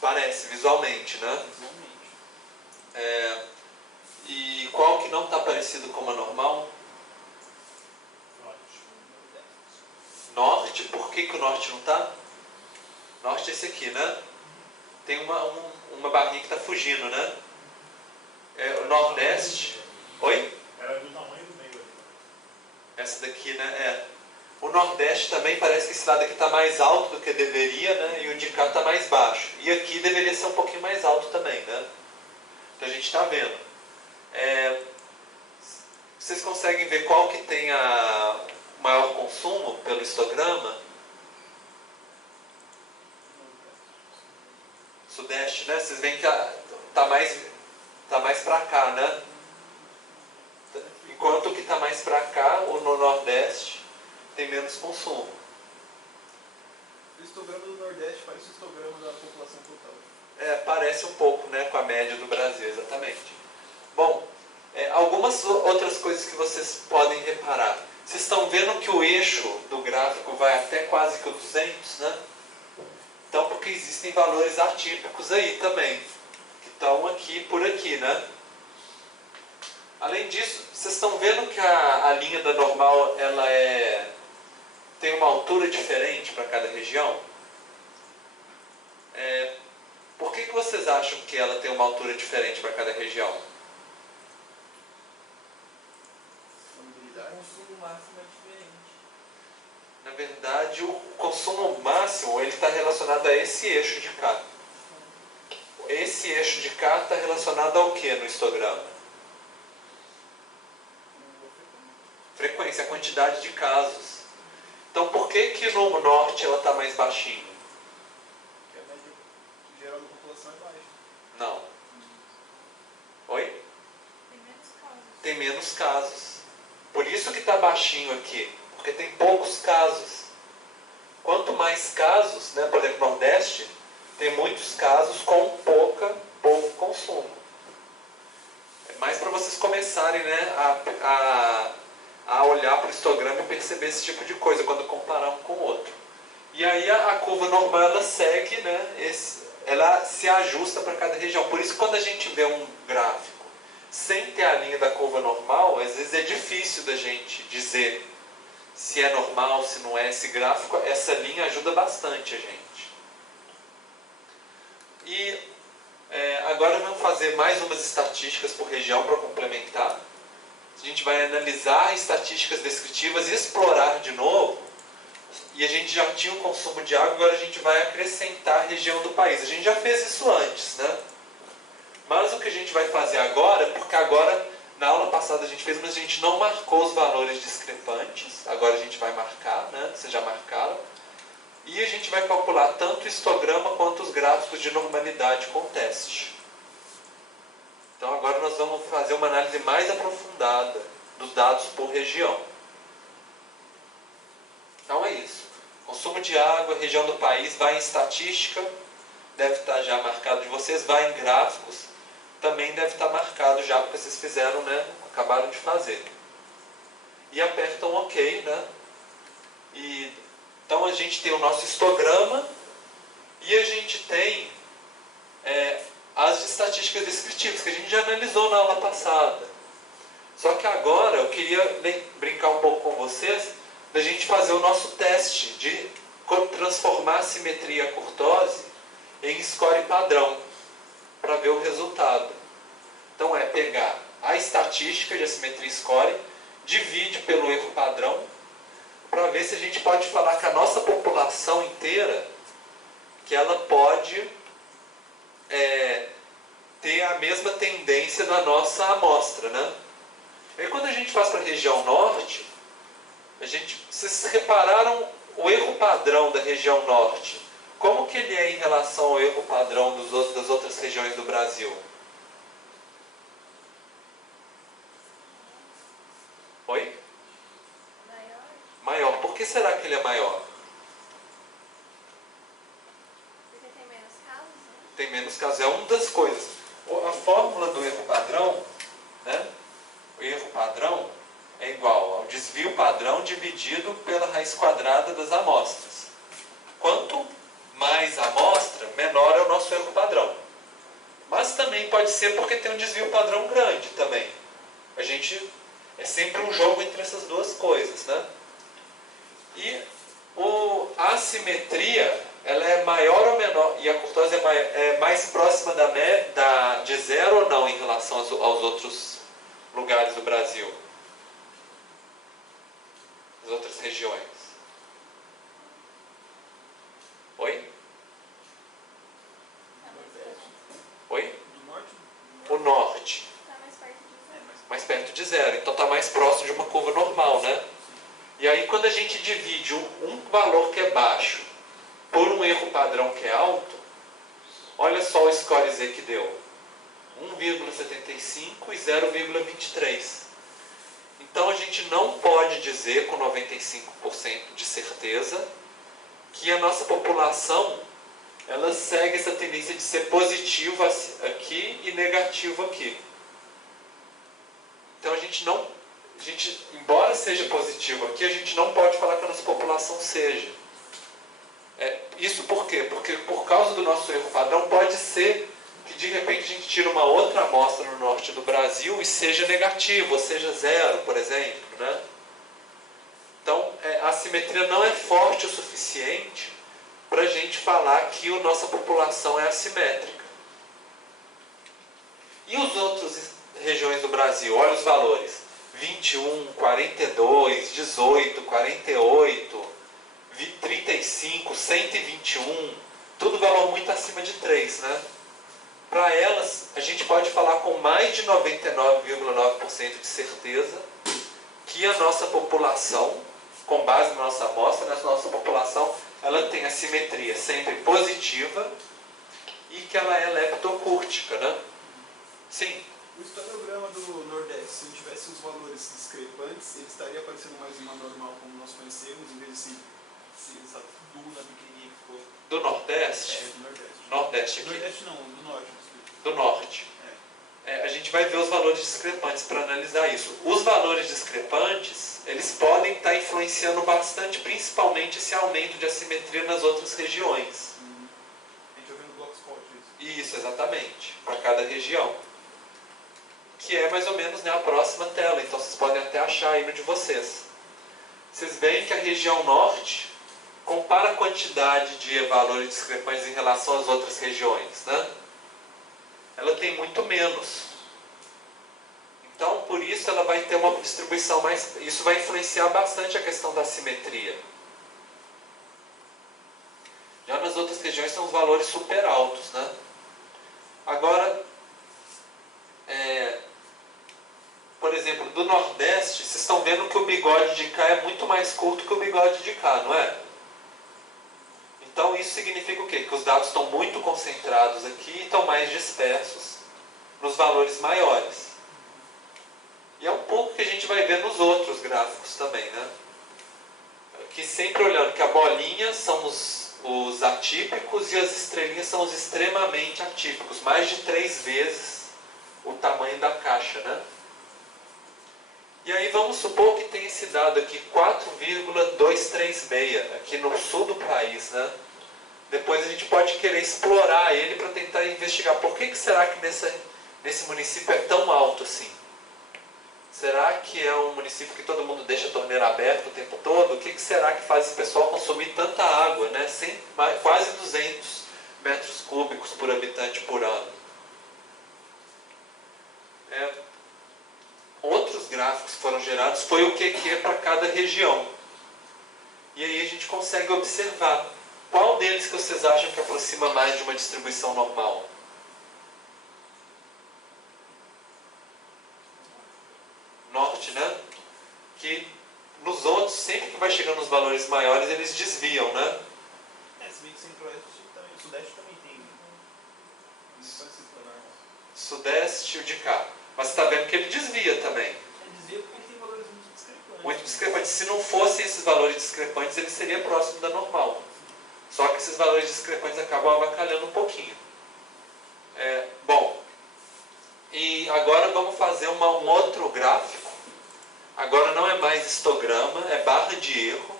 Parece, visualmente, né? Visualmente. E qual que não está parecido com a normal? Norte. Por que o norte não está? Norte é esse aqui, né? Tem uma barrinha que está fugindo, né? O Nordeste. Oi? Era do tamanho do meio ali. Essa daqui, né? O Nordeste também parece que esse lado aqui está mais alto do que deveria, né? E o de cá está mais baixo. E aqui deveria ser um pouquinho mais alto também, né? Então a gente está vendo. Vocês conseguem ver qual que tem o maior consumo pelo histograma? Sudeste, né? Vocês veem que está mais para cá, né? Enquanto o que está mais para cá, ou no Nordeste, tem menos consumo. O histograma do Nordeste parece o histograma da população total. Parece um pouco, né, com a média do Brasil, exatamente. Bom, algumas outras coisas que vocês podem reparar. Vocês estão vendo que o eixo do gráfico vai até quase que o 200, né? Então, porque existem valores atípicos aí também, que estão aqui por aqui, né? Além disso, vocês estão vendo que a linha da normal ela tem uma altura diferente para cada região? Por que vocês acham que ela tem uma altura diferente para cada região? O consumo máximo é diferente. Na verdade, o consumo máximo está relacionado a esse eixo de cá. Esse eixo de cá está relacionado ao que no histograma? Frequência, a quantidade de casos. Então, por que no norte ela está mais baixinho? Porque a média geral da população é baixa. Não. Oi? Tem menos casos. Tem menos casos. Por isso que está baixinho aqui. Porque tem poucos casos. Quanto mais casos, né, por exemplo, no Nordeste, tem muitos casos com pouco consumo. É mais para vocês começarem, né, a olhar para o histograma e perceber esse tipo de coisa quando comparar um com o outro. E aí a curva normal ela segue, né, ela se ajusta para cada região. Por isso quando a gente vê um gráfico sem ter a linha da curva normal, às vezes é difícil da gente dizer se é normal, se não é. Esse gráfico, essa linha ajuda bastante a gente. E agora vamos fazer mais umas estatísticas por região para complementar. A gente vai analisar estatísticas descritivas e explorar de novo. E a gente já tinha o consumo de água, agora a gente vai acrescentar a região do país. A gente já fez isso antes, né? Mas o que a gente vai fazer agora, porque agora, na aula passada a gente fez, mas a gente não marcou os valores discrepantes. Agora a gente vai marcar, né? Vocês já marcaram. E a gente vai calcular tanto o histograma quanto os gráficos de normalidade com teste. Então agora nós vamos fazer uma análise mais aprofundada dos dados por região. Então é isso. Consumo de água, região do país, vai em estatística, deve estar já marcado de vocês, vai em gráficos, também deve estar marcado já, porque vocês fizeram, né? Acabaram de fazer. E apertam OK, né? Então a gente tem o nosso histograma e a gente tem as estatísticas descritivas, que a gente já analisou na aula passada. Só que agora eu queria brincar um pouco com vocês da gente fazer o nosso teste de transformar a simetria curtose em score padrão, para ver o resultado. Então é pegar a estatística de assimetria score, divide pelo erro padrão, para ver se a gente pode falar que a nossa população inteira, que ela pode ter a mesma tendência da nossa amostra, né? E quando a gente faz para a região norte, vocês repararam o erro padrão da região norte? Como que ele é em relação ao erro padrão das outras regiões do Brasil? Oi? Maior? Maior. Por que será que ele é maior? Porque tem menos casos, né? Tem menos casos. É uma das coisas. A fórmula do erro padrão, né? O erro padrão é igual ao desvio padrão dividido pela raiz quadrada das amostras. Quanto mais amostra, menor é o nosso erro padrão. Mas também pode ser porque tem um desvio padrão grande também. É sempre um jogo entre essas duas coisas, né? E a assimetria, ela é maior ou menor, e a curtose é mais próxima de zero ou não em relação aos outros lugares do Brasil? As outras regiões? Oi? Tá mais perto. Oi? Do norte? O norte. Tá mais perto de zero. Mais perto de zero. Então está mais próximo de uma curva normal, né? E aí quando a gente divide um valor que é baixo por um erro padrão que é alto, olha só o score Z que deu. 1,75 e 0,23. Então a gente não pode dizer com 95% de certeza que a nossa população ela segue essa tendência de ser positiva aqui e negativa aqui. Então embora seja positivo aqui, a gente não pode falar que a nossa população seja. Isso por quê? Porque por causa do nosso erro padrão, pode ser que de repente a gente tire uma outra amostra no norte do Brasil e seja negativo, ou seja zero, por exemplo, né? Então, a assimetria não é forte o suficiente para a gente falar que a nossa população é assimétrica. E os outros regiões do Brasil? Olha os valores. 21, 42, 18, 48, 35, 121, tudo valor muito acima de 3, né? Para elas, a gente pode falar com mais de 99,9% de certeza que a nossa população, com base na nossa amostra, na nossa população, ela tem assimetria sempre positiva e que ela é leptocúrtica, né? Sim. O histograma do Nordeste, se não tivesse os valores discrepantes, ele estaria aparecendo mais uma normal como nós conhecemos, em vez de essa duna pequenininha que ficou. Do Nordeste? Do Nordeste. Nordeste aqui. Nordeste não, do Norte. Desculpa. Do Norte. A gente vai ver os valores discrepantes para analisar isso. Os valores discrepantes, eles podem estar influenciando bastante, principalmente esse aumento de assimetria nas outras regiões. A gente vai vendo Blockspot isso. Isso, exatamente. Para cada região. Que é mais ou menos, né, a próxima tela. Então vocês podem até achar aí no de vocês. Vocês veem que a região norte compara a quantidade de valores discrepantes em relação às outras regiões, né? Ela tem muito menos. Então, por isso, ela vai ter uma distribuição mais... Isso vai influenciar bastante a questão da assimetria. Já nas outras regiões tem uns valores super altos, né? Agora, por exemplo, do Nordeste, vocês estão vendo que o bigode de cá é muito mais curto que o bigode de cá, não é? Então isso significa o quê? Que os dados estão muito concentrados aqui e estão mais dispersos nos valores maiores. E é um pouco que a gente vai ver nos outros gráficos também, né? Que sempre olhando que a bolinha são os atípicos e as estrelinhas são os extremamente atípicos. Mais de 3 vezes o tamanho da caixa, né? E aí vamos supor que tem esse dado aqui, 4,236, aqui no sul do país, né? Depois a gente pode querer explorar ele para tentar investigar por que será que nesse município é tão alto assim? Será que é um município que todo mundo deixa a torneira aberta o tempo todo? O que será que faz esse pessoal consumir tanta água, né? Quase 200 metros cúbicos por habitante por ano. Outros gráficos que foram gerados foi o QQ para cada região. E aí a gente consegue observar qual deles que vocês acham que aproxima mais de uma distribuição normal. Norte, né? Que nos outros, sempre que vai chegando nos valores maiores, eles desviam, né? Se bem que Centro-Oeste também, o Sudeste também tem. Isso vai ser normal. Sudeste, o de cá. Mas você está vendo que ele desvia também. Desvia porque ele tem valores muito discrepantes. Se não fossem esses valores discrepantes, ele seria próximo da normal. Só que esses valores discrepantes acabam avacalhando um pouquinho. Bom, e agora vamos fazer um outro gráfico. Agora não é mais histograma, é barra de erro.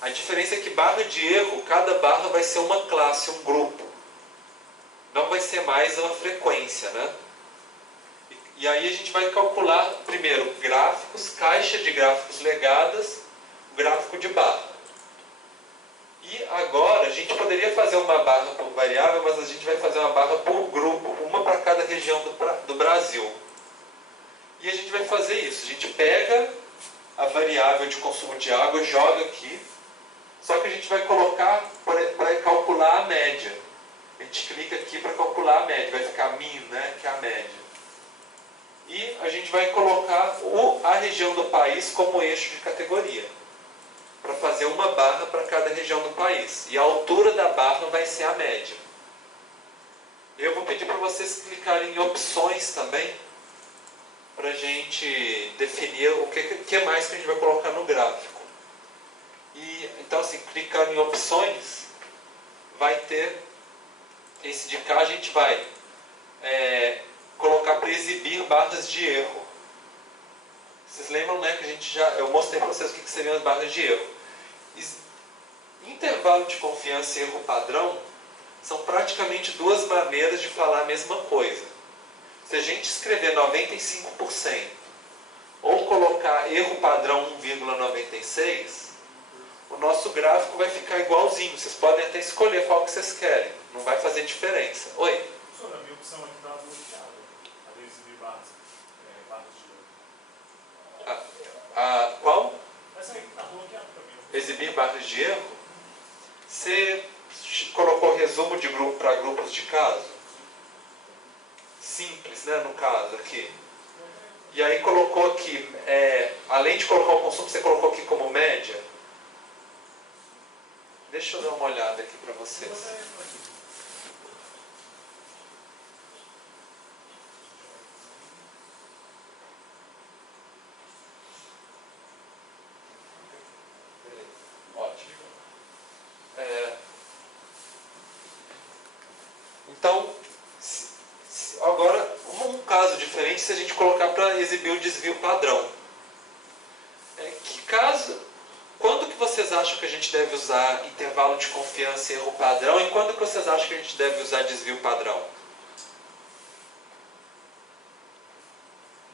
A diferença é que barra de erro, cada barra vai ser uma classe, um grupo. Não vai ser mais uma frequência, né? E aí a gente vai calcular, primeiro, gráficos, caixa de gráficos legadas, o gráfico de barra. E agora a gente poderia fazer uma barra por variável, mas a gente vai fazer uma barra por grupo, uma para cada região do Brasil. E a gente vai fazer isso. A gente pega a variável de consumo de água, joga aqui, só que a gente vai colocar para calcular a média. A gente clica aqui para calcular a média, vai ficar min, né, que é a média. E a gente vai colocar a região do país como eixo de categoria, para fazer uma barra para cada região do país. E a altura da barra vai ser a média. Eu vou pedir para vocês clicarem em opções também, para a gente definir o que mais que a gente vai colocar no gráfico. E, então, assim, clicando em opções, vai ter esse de cá, a gente vai colocar para exibir barras de erro. Vocês lembram, né, que eu mostrei para vocês o que seriam as barras de erro. Intervalo de confiança e erro padrão são praticamente duas maneiras de falar a mesma coisa. Se a gente escrever 95% ou colocar erro padrão 1,96, o nosso gráfico vai ficar igualzinho. Vocês podem até escolher qual que vocês querem. Não vai fazer diferença. Oi? Professor, a minha opção aqui está bloqueada. A de exibir barras de erro. Qual? Essa aí está bloqueada também. Exibir barras de erro? Você colocou resumo de grupo para grupos de caso? Simples, né, no caso aqui. E aí colocou aqui, além de colocar o consumo, você colocou aqui como média? Deixa eu dar uma olhada aqui para vocês. Ótimo. Então, agora, um caso diferente se a gente colocar para exibir o desvio padrão. Quando que vocês acham que a gente deve usar intervalo de confiança e erro padrão e quando que vocês acham que a gente deve usar desvio padrão?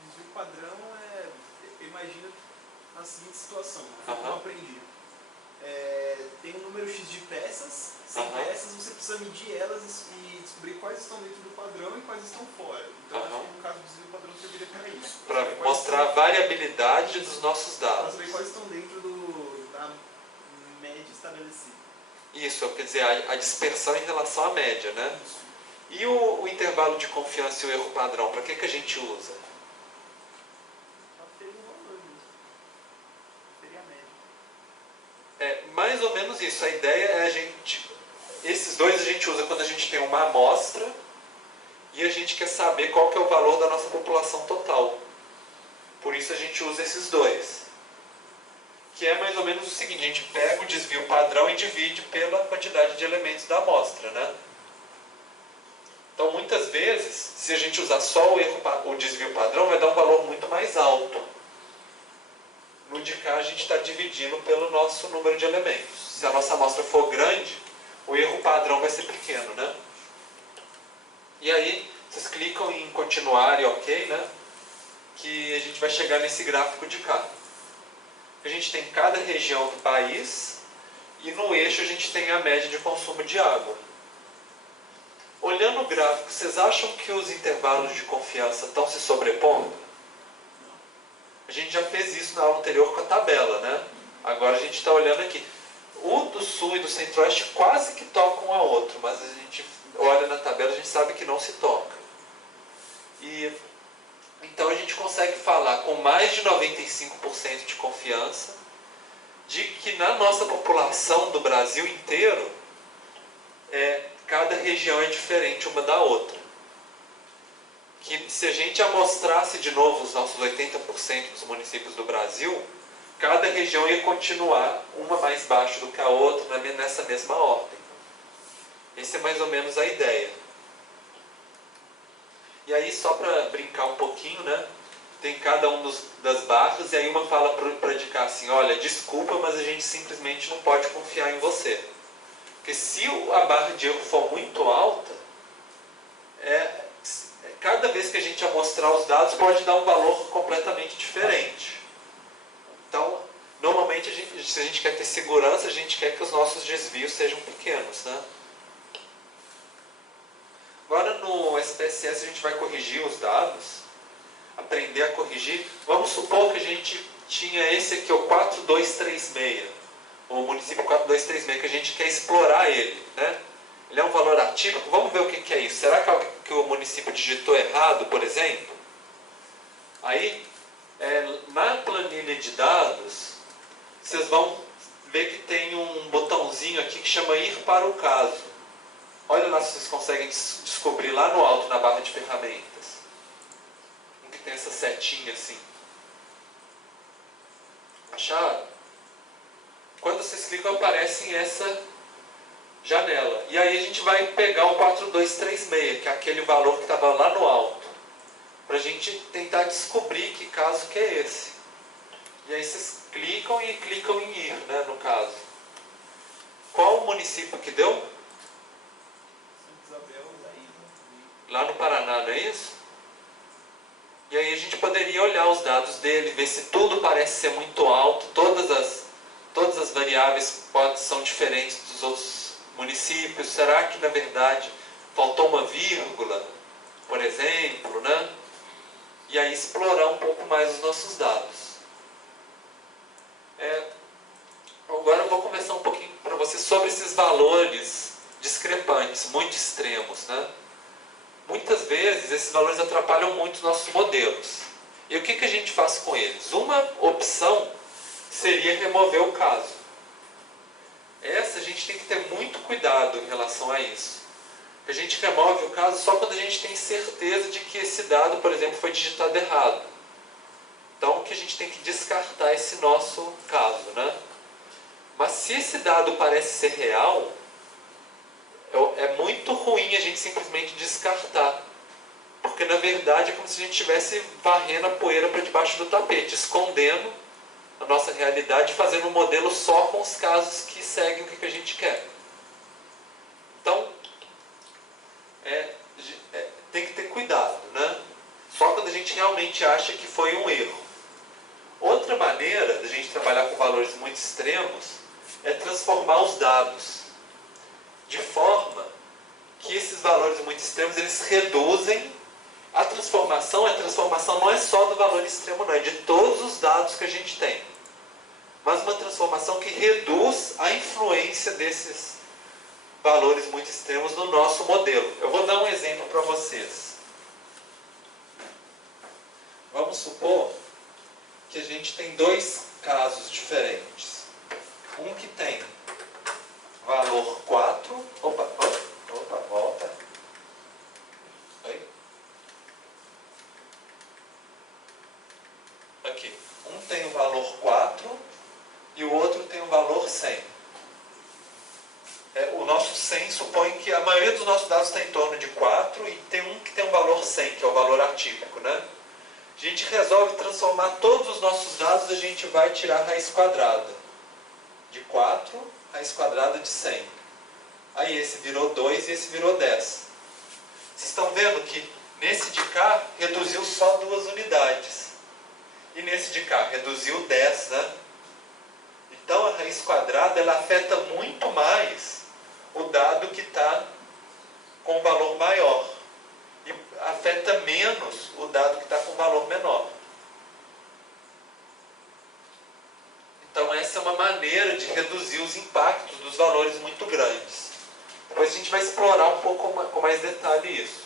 Desvio padrão imagina a seguinte situação, que eu aprendi. Tem um número X de peças, 100 peças, você precisa medir elas e descobrir quais estão dentro do padrão e quais estão fora. Então, acho que no caso do desvio padrão serviria para isso. Para mostrar a variabilidade dos nossos dados. Para saber quais estão dentro da média estabelecida. Isso, quer dizer, a dispersão em relação à média, né? E o intervalo de confiança e o erro padrão, para que a gente usa? Para ter um valor mesmo. Seria a média. Mais ou menos isso. A ideia é esses dois a gente usa quando a gente tem uma amostra e a gente quer saber qual que é o valor da nossa população total. Por isso a gente usa esses dois. Que é mais ou menos o seguinte, a gente pega o desvio padrão e divide pela quantidade de elementos da amostra, né? Então, muitas vezes, se a gente usar só o desvio padrão, vai dar um valor muito mais alto. No de cá, a gente está dividindo pelo nosso número de elementos. Se a nossa amostra for grande, o erro padrão vai ser pequeno, né? E aí, vocês clicam em continuar e OK, né? Que a gente vai chegar nesse gráfico de cá. A gente tem cada região do país e no eixo a gente tem a média de consumo de água. Olhando o gráfico, vocês acham que os intervalos de confiança estão se sobrepondo? A gente já fez isso na aula anterior com a tabela, né? Agora a gente está olhando aqui. O do sul e do centro-oeste quase que tocam um ao outro, mas a gente olha na tabela e a gente sabe que não se toca. Então a gente consegue falar com mais de 95% de confiança de que na nossa população do Brasil inteiro, cada região é diferente uma da outra. Que se a gente amostrasse de novo os nossos 80% dos municípios do Brasil, cada região ia continuar uma mais baixo do que a outra, nessa mesma ordem. Essa é mais ou menos a ideia. E aí, só para brincar um pouquinho, né? Tem cada um das barras, e aí uma fala para indicar assim, olha, desculpa, mas a gente simplesmente não pode confiar em você. Porque se a barra de erro for muito alta, cada vez que a gente amostrar os dados pode dar um valor completamente diferente. Então, normalmente, se a gente quer ter segurança, a gente quer que os nossos desvios sejam pequenos, né? Agora, no SPSS, a gente vai corrigir os dados, aprender a corrigir. Vamos supor que a gente tinha esse aqui, o 4236, o município 4236, que a gente quer explorar ele, né? Ele é um valor atípico. Vamos ver o que é isso. Será que o município digitou errado, por exemplo? Aí, na planilha de dados, vocês vão ver que tem um botãozinho aqui que chama Ir para o caso. Olha lá se vocês conseguem descobrir lá no alto, na barra de ferramentas. Um que tem essa setinha assim. Acharam? Quando vocês clicam, aparece essa janela. E aí a gente vai pegar o 4236, que é aquele valor que estava lá no alto, para a gente tentar descobrir que caso que é esse. E aí vocês clicam e clicam em ir, né, no caso. Qual o município que deu? Santa Isabel, Lá no Paraná, não é isso? E aí a gente poderia olhar os dados dele, ver se tudo parece ser muito alto, todas as variáveis são diferentes dos outros municípios. Será que, na verdade, faltou uma vírgula, por exemplo, né? E aí explorar um pouco mais os nossos dados. Agora eu vou conversar um pouquinho para vocês sobre esses valores discrepantes, muito extremos, né? Muitas vezes esses valores atrapalham muito os nossos modelos. E o que a gente faz com eles? Uma opção seria remover o caso. Essa a gente tem que ter muito cuidado em relação a isso. A gente remove o caso só quando a gente tem certeza de que esse dado, por exemplo, foi digitado errado. Então, que a gente tem que descartar esse nosso caso, né? Mas se esse dado parece ser real, é muito ruim a gente simplesmente descartar. Porque, na verdade, é como se a gente estivesse varrendo a poeira para debaixo do tapete, escondendo a nossa realidade, fazendo um modelo só com os casos que seguem o que a gente quer. Então, tem que ter cuidado, né? Só quando a gente realmente acha que foi um erro. Outra maneira da gente trabalhar com valores muito extremos é transformar os dados de forma que esses valores muito extremos eles reduzem a transformação. A transformação não é só do valor extremo, não, é de todos os dados que a gente tem. Mas uma transformação que reduz a influência desses valores muito extremos no nosso modelo. Eu vou dar um exemplo para vocês. Vamos supor que a gente tem dois casos diferentes. Um que tem valor 4. Opa, volta. Aí. Aqui. Um tem o valor 4 e o outro tem o valor 100. O nosso 100 supõe que a maioria dos nossos dados está em torno de 4 e tem um que tem um valor 100, que é o valor atípico, né? A gente resolve transformar todos os nossos dados, a gente vai tirar a raiz quadrada de 4, raiz quadrada de 100. Aí esse virou 2 e esse virou 10. Vocês estão vendo que nesse de cá reduziu só 2 unidades. E nesse de cá reduziu 10, né? Então a raiz quadrada ela afeta muito mais o dado que está com valor maior. E afeta menos o dado que está com valor menor. Então essa é uma maneira de reduzir os impactos dos valores muito grandes. Depois a gente vai explorar um pouco com mais detalhe isso.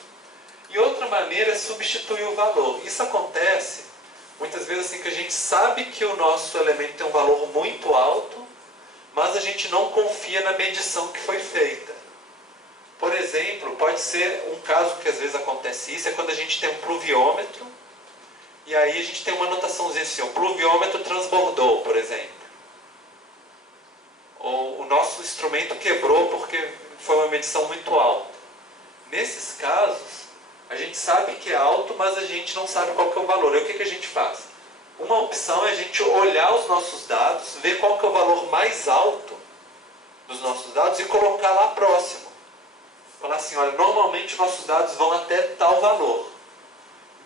E outra maneira é substituir o valor. Isso acontece muitas vezes assim que a gente sabe que o nosso elemento tem um valor muito alto, mas a gente não confia na medição que foi feita. Por exemplo, pode ser um caso que às vezes acontece isso, é quando a gente tem um pluviômetro, e aí a gente tem uma anotaçãozinha assim, o pluviômetro transbordou, por exemplo. nosso instrumento quebrou porque foi uma medição muito alta. Nesses casos, a gente sabe que é alto, mas a gente não sabe qual que é o valor. E o que, que a gente faz? Uma opção é a gente olhar os nossos dados, ver qual que é o valor mais alto dos nossos dados e colocar lá próximo. Falar assim, olha, normalmente nossos dados vão até tal valor.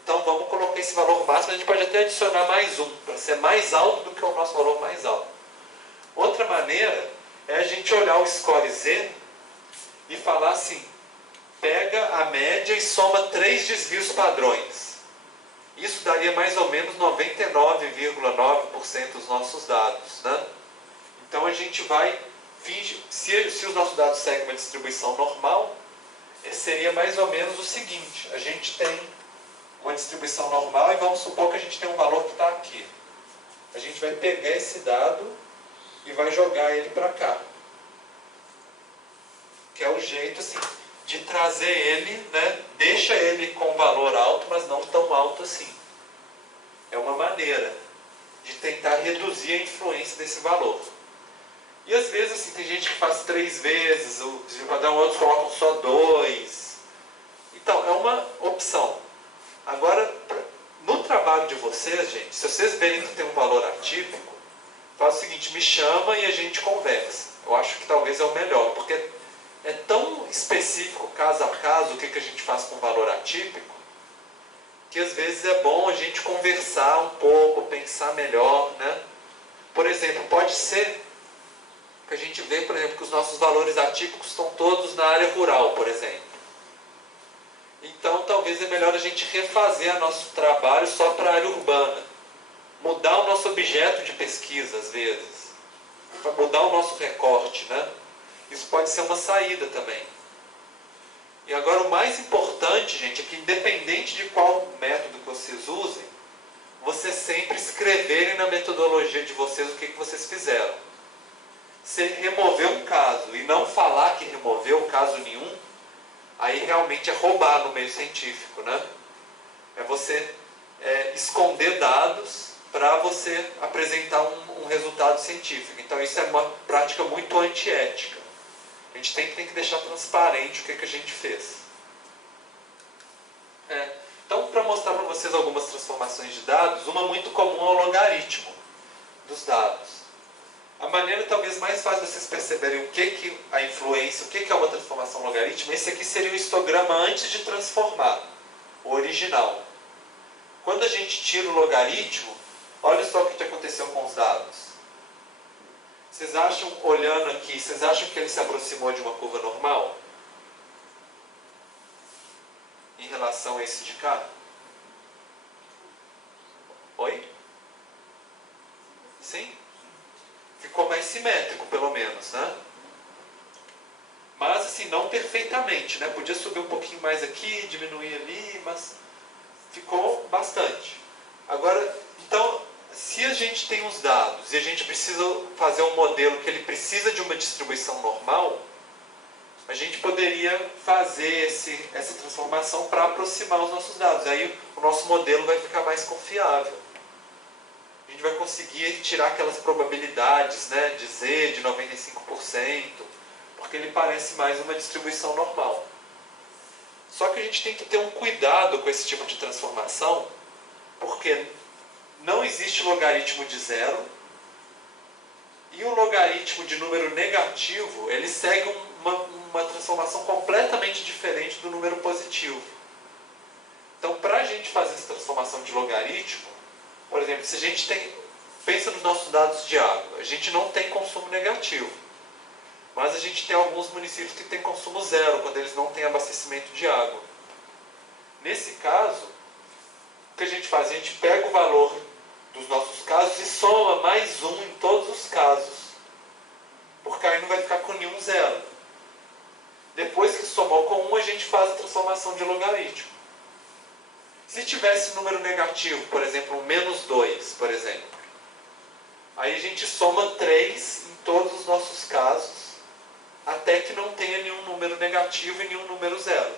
Então vamos colocar esse valor máximo, a gente pode até adicionar mais um, para ser mais alto do que o nosso valor mais alto. Outra maneira é a gente olhar o score Z e falar assim, pega a média e soma 3 desvios padrões. Isso daria mais ou menos 99,9% dos nossos dados, né? Então a gente vai fingir, se os nossos dados seguem uma distribuição normal, seria mais ou menos o seguinte, a gente tem uma distribuição normal e vamos supor que a gente tem um valor que está aqui. A gente vai pegar esse dado e vai jogar ele para cá. Que é o jeito assim, de trazer ele, né? Deixa ele com valor alto, mas não tão alto assim. É uma maneira de tentar reduzir a influência desse valor. E às vezes assim, tem gente que faz 3 vezes, o desvio padrão, outros colocam só 2. Então, é uma opção. Agora, no trabalho de vocês, gente, se vocês verem que tem um valor atípico, faz o seguinte, me chama e a gente conversa. Eu acho que talvez é o melhor, porque é tão específico, caso a caso, o que a gente faz com valor atípico, que às vezes é bom a gente conversar um pouco, pensar melhor, né? Por exemplo, pode ser que a gente vê, por exemplo, que os nossos valores atípicos estão todos na área rural, por exemplo. Então, talvez é melhor a gente refazer nosso trabalho só para a área urbana. Mudar o nosso objeto de pesquisa, às vezes. Mudar o nosso recorte, né? Isso pode ser uma saída também. E agora o mais importante, gente, é que independente de qual método que vocês usem, vocês sempre escreverem na metodologia de vocês o que vocês fizeram. Se remover um caso e não falar que removeu caso nenhum, aí realmente é roubar no meio científico, né? É você esconder dados para você apresentar um resultado científico. Então isso é uma prática muito antiética. A gente tem que deixar transparente o que a gente fez. Então, para mostrar para vocês algumas transformações de dados, uma muito comum é o logaritmo dos dados. A maneira talvez mais fácil de vocês perceberem o que a influência, o que é uma transformação logarítmica, esse aqui seria o histograma antes de transformar, o original. Quando a gente tira o logaritmo, olha só o que aconteceu com os dados. Vocês acham, olhando aqui, vocês acham que ele se aproximou de uma curva normal? Em relação a esse de cá? Oi? Sim? Ficou mais simétrico, pelo menos, né? Mas, assim, não perfeitamente, né? Podia subir um pouquinho mais aqui, diminuir ali, mas ficou bastante. Agora, então, se a gente tem os dados e a gente precisa fazer um modelo que ele precisa de uma distribuição normal, a gente poderia fazer essa transformação para aproximar os nossos dados. Aí o nosso modelo vai ficar mais confiável. A gente vai conseguir tirar aquelas probabilidades, né, de Z de 95%, porque ele parece mais uma distribuição normal. Só que a gente tem que ter um cuidado com esse tipo de transformação, porque não existe logaritmo de zero, e o logaritmo de número negativo, ele segue uma transformação completamente diferente do número positivo. Então, para a gente fazer essa transformação de logaritmo, por exemplo, se a gente pensa nos nossos dados de água, a gente não tem consumo negativo, mas a gente tem alguns municípios que têm consumo zero, quando eles não têm abastecimento de água. Nesse caso, o que a gente faz? A gente pega o valor dos nossos casos e soma mais um em todos os casos, porque aí não vai ficar com nenhum zero. Depois que somou com 1, a gente faz a transformação de logaritmo. Se tivesse número negativo, por exemplo, -2, por exemplo, aí a gente soma 3 em todos os nossos casos, até que não tenha nenhum número negativo e nenhum número zero.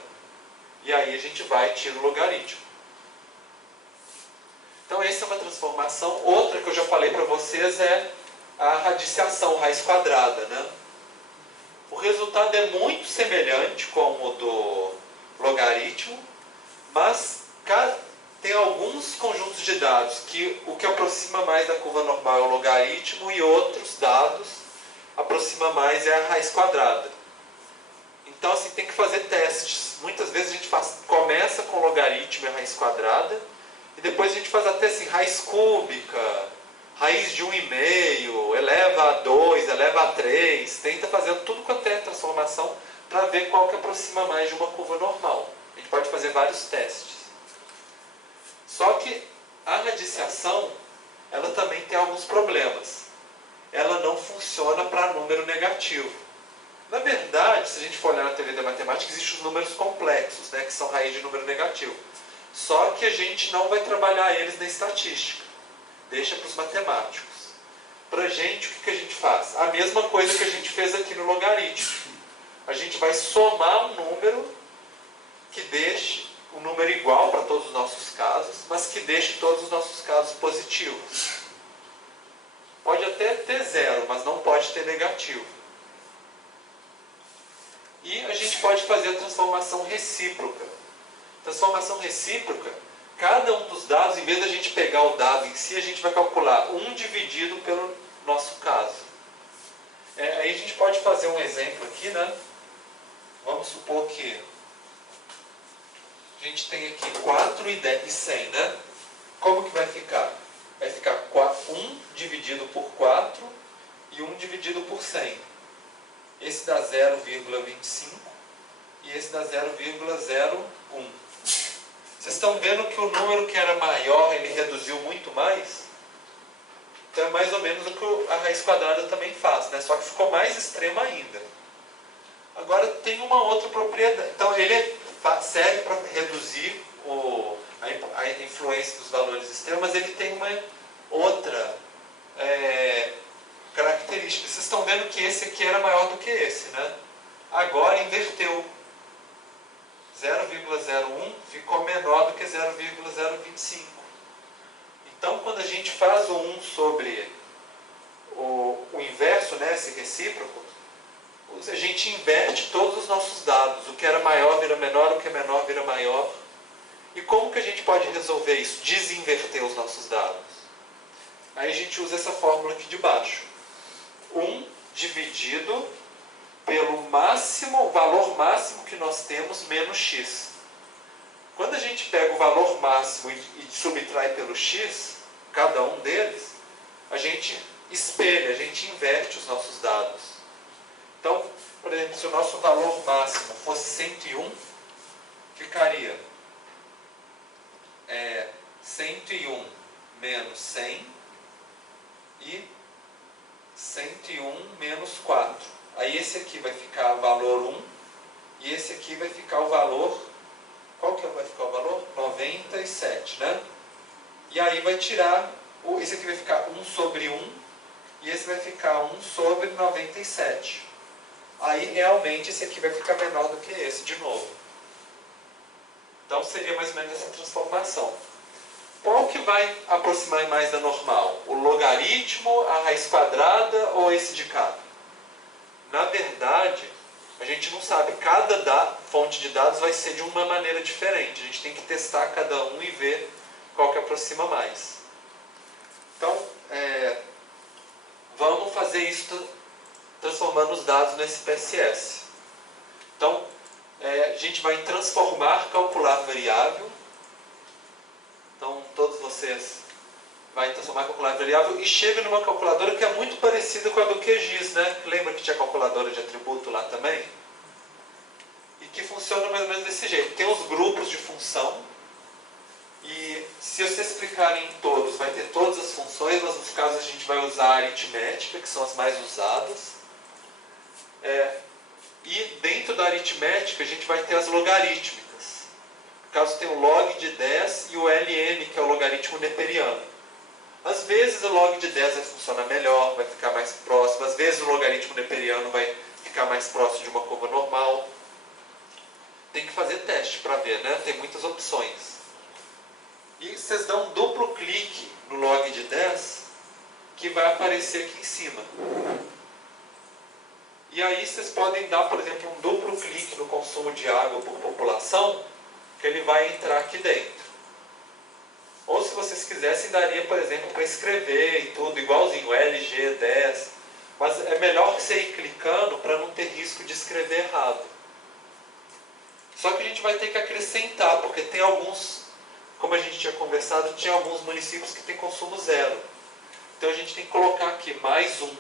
E aí a gente vai e tira o logaritmo. Então essa é uma transformação. Outra que eu já falei para vocês é a radiciação, raiz quadrada, né? O resultado é muito semelhante com o do logaritmo, mas tem alguns conjuntos de dados que o que aproxima mais da curva normal é o logaritmo e outros dados aproxima mais é a raiz quadrada. Então, assim, tem que fazer testes. Muitas vezes a gente começa com logaritmo e raiz quadrada, e depois a gente faz até assim, raiz cúbica, raiz de 1,5, eleva a 2, eleva a 3, tenta fazer tudo quanto é transformação para ver qual que aproxima mais de uma curva normal. A gente pode fazer vários testes. Só que a radiciação, ela também tem alguns problemas. Ela não funciona para número negativo. Na verdade, se a gente for olhar na teoria da matemática, existem os números complexos, né, que são raiz de número negativo. Só que a gente não vai trabalhar eles na estatística. Deixa para os matemáticos. Para a gente, o que a gente faz? A mesma coisa que a gente fez aqui no logaritmo. A gente vai somar um número que deixe um número igual para todos os nossos casos, mas que deixe todos os nossos casos positivos. Pode até ter zero, mas não pode ter negativo. E a gente pode fazer a transformação recíproca. Transformação recíproca, cada um dos dados, em vez da gente pegar o dado em si, a gente vai calcular 1 dividido pelo nosso caso. Aí a gente pode fazer um exemplo aqui, né? Vamos supor que a gente tem aqui 4 e 100, né? Como que vai ficar? Vai ficar 1 dividido por 4 e 1 dividido por 100. Esse dá 0,25 e esse dá 0,01. Vocês estão vendo que o número que era maior, ele reduziu muito mais? Então é mais ou menos o que a raiz quadrada também faz, né? Só que ficou mais extremo ainda. Agora tem uma outra propriedade. Então ele serve para reduzir a influência dos valores extremos, mas ele tem uma outra característica. Vocês estão vendo que esse aqui era maior do que esse, né? Agora inverteu. 0,01 ficou menor do que 0,025. Então, quando a gente faz o 1 sobre o inverso, né, esse recíproco, a gente inverte todos os nossos dados. O que era maior vira menor, o que é menor vira maior. E como que a gente pode resolver isso? Desinverter os nossos dados. Aí a gente usa essa fórmula aqui de baixo. 1 dividido pelo valor máximo que nós temos menos x. Quando a gente pega o valor máximo e subtrai pelo x, cada um deles, a gente espelha, a gente inverte os nossos dados. Então, por exemplo, se o nosso valor máximo fosse 101, ficaria 101 menos 100 e 101 menos 4. Aí esse aqui vai ficar o valor 1 e esse aqui vai ficar o valor... Qual que vai ficar o valor? 97, né? E aí vai tirar... Esse aqui vai ficar 1 sobre 1 e esse vai ficar 1 sobre 97. Aí realmente esse aqui vai ficar menor do que esse de novo. Então seria mais ou menos essa transformação. Qual que vai aproximar mais da normal? O logaritmo, a raiz quadrada ou esse de cá? Na verdade, a gente não sabe. Cada fonte de dados vai ser de uma maneira diferente. A gente tem que testar cada um e ver qual que aproxima mais. Então, vamos fazer isso transformando os dados no SPSS. Então, a gente vai em transformar, calcular variável. Então, todos vocês vai transformar, calcular variável e chega numa calculadora que é muito parecida com a do QGIS, né? Lembra que tinha calculadora de atributo lá também? E que funciona mais ou menos desse jeito. Tem os grupos de função e se vocês explicarem em todos, vai ter todas as funções, mas nos casos a gente vai usar a aritmética, que são as mais usadas. E dentro da aritmética a gente vai ter as logarítmicas. No caso tem o log de 10 e o LN, que é o logaritmo neperiano. Às vezes o log de 10 vai funcionar melhor, vai ficar mais próximo. Às vezes o logaritmo neperiano vai ficar mais próximo de uma curva normal. Tem que fazer teste para ver, né? Tem muitas opções. E vocês dão um duplo clique no log de 10, que vai aparecer aqui em cima. E aí vocês podem dar, por exemplo, um duplo clique no consumo de água por população, que ele vai entrar aqui dentro. Ou se vocês quisessem, daria, por exemplo, para escrever e tudo, igualzinho, LG10. Mas é melhor que você ir clicando para não ter risco de escrever errado. Só que a gente vai ter que acrescentar, porque tem alguns, como a gente tinha conversado, tinha alguns municípios que tem consumo zero. Então a gente tem que colocar aqui mais um.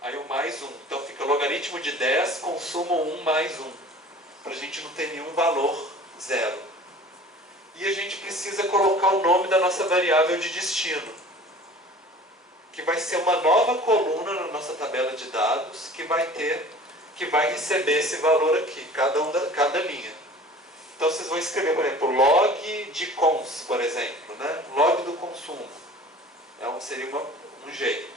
Aí o mais um. Então fica logaritmo de 10, consumo 1 mais 1. Para a gente não ter nenhum valor zero. E a gente precisa colocar o nome da nossa variável de destino, que vai ser uma nova coluna na nossa tabela de dados, que vai receber esse valor aqui, cada linha. Então vocês vão escrever, por exemplo, log de cons, por exemplo, né? Log do consumo. Seria um jeito.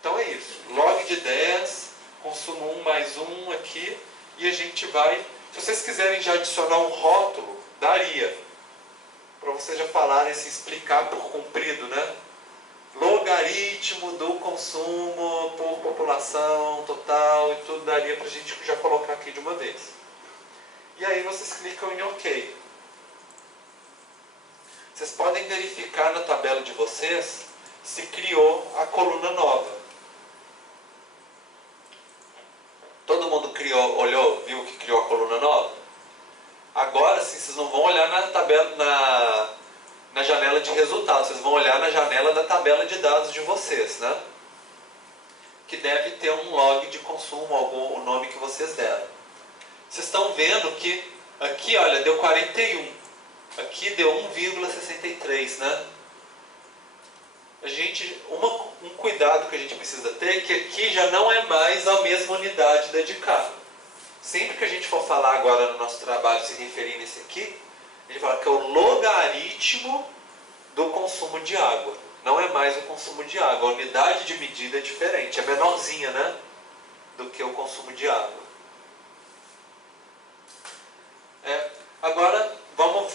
Então é isso. Log de 10, consumo 1 mais 1 aqui, e a gente vai... Se vocês quiserem já adicionar um rótulo, daria. Para vocês já falarem, assim, explicar por comprido, né? Logaritmo do consumo por população total e tudo, daria para a gente já colocar aqui de uma vez. E aí vocês clicam em OK. Vocês podem verificar na tabela de vocês se criou a coluna nova. Todo mundo olhou, viu que criou a coluna nova? Agora sim, vocês não vão olhar na tabela, na janela de resultados, vocês vão olhar na janela da tabela de dados de vocês, né? Que deve ter um log de consumo, o nome que vocês deram. Vocês estão vendo que aqui, olha, deu 41. Aqui deu 1,63, né? Um cuidado que a gente precisa ter é que aqui já não é mais a mesma unidade dedicada. Sempre que a gente for falar agora no nosso trabalho, se referir nesse aqui, a gente fala que é o logaritmo do consumo de água. Não é mais o consumo de água. A unidade de medida é diferente. É menorzinha, né? Do que o consumo de água. Agora, vamos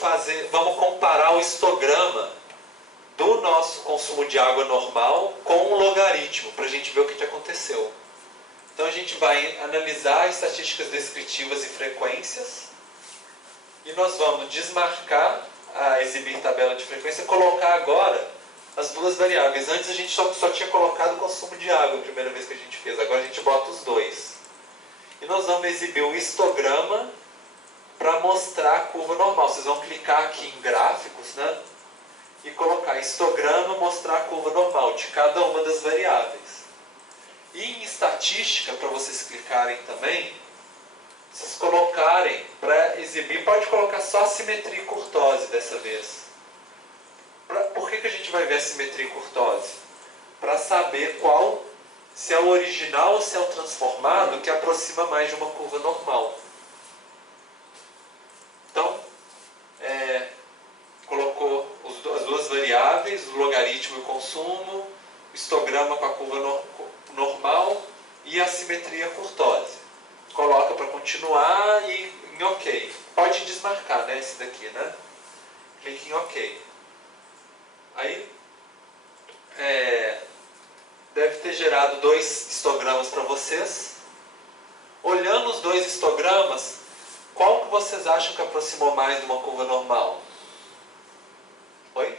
comparar o histograma do nosso consumo de água normal com o logaritmo, para a gente ver o que aconteceu. Então a gente vai analisar estatísticas descritivas e frequências, e nós vamos desmarcar a exibir tabela de frequência e colocar agora as duas variáveis. Antes a gente só tinha colocado o consumo de água a primeira vez que a gente fez, agora a gente bota os dois. E nós vamos exibir o histograma para mostrar a curva normal. Vocês vão clicar aqui em gráficos, né? E colocar histograma, mostrar a curva normal de cada uma das variáveis. E em estatística, para vocês clicarem também, vocês colocarem, para exibir, pode colocar só a simetria e curtose dessa vez. Por que a gente vai ver a simetria e curtose? Para saber se é o original ou se é o transformado que aproxima mais de uma curva normal. Então, colocou as duas variáveis, o logaritmo e o consumo, o histograma com a curva normal e a simetria e a curtose. Coloca para continuar e em OK. Pode desmarcar, né, esse daqui, né? Clique em OK. Aí, deve ter gerado 2 histogramas para vocês. Olhando os 2 histogramas, qual que vocês acham que aproximou mais de uma curva normal? Oi?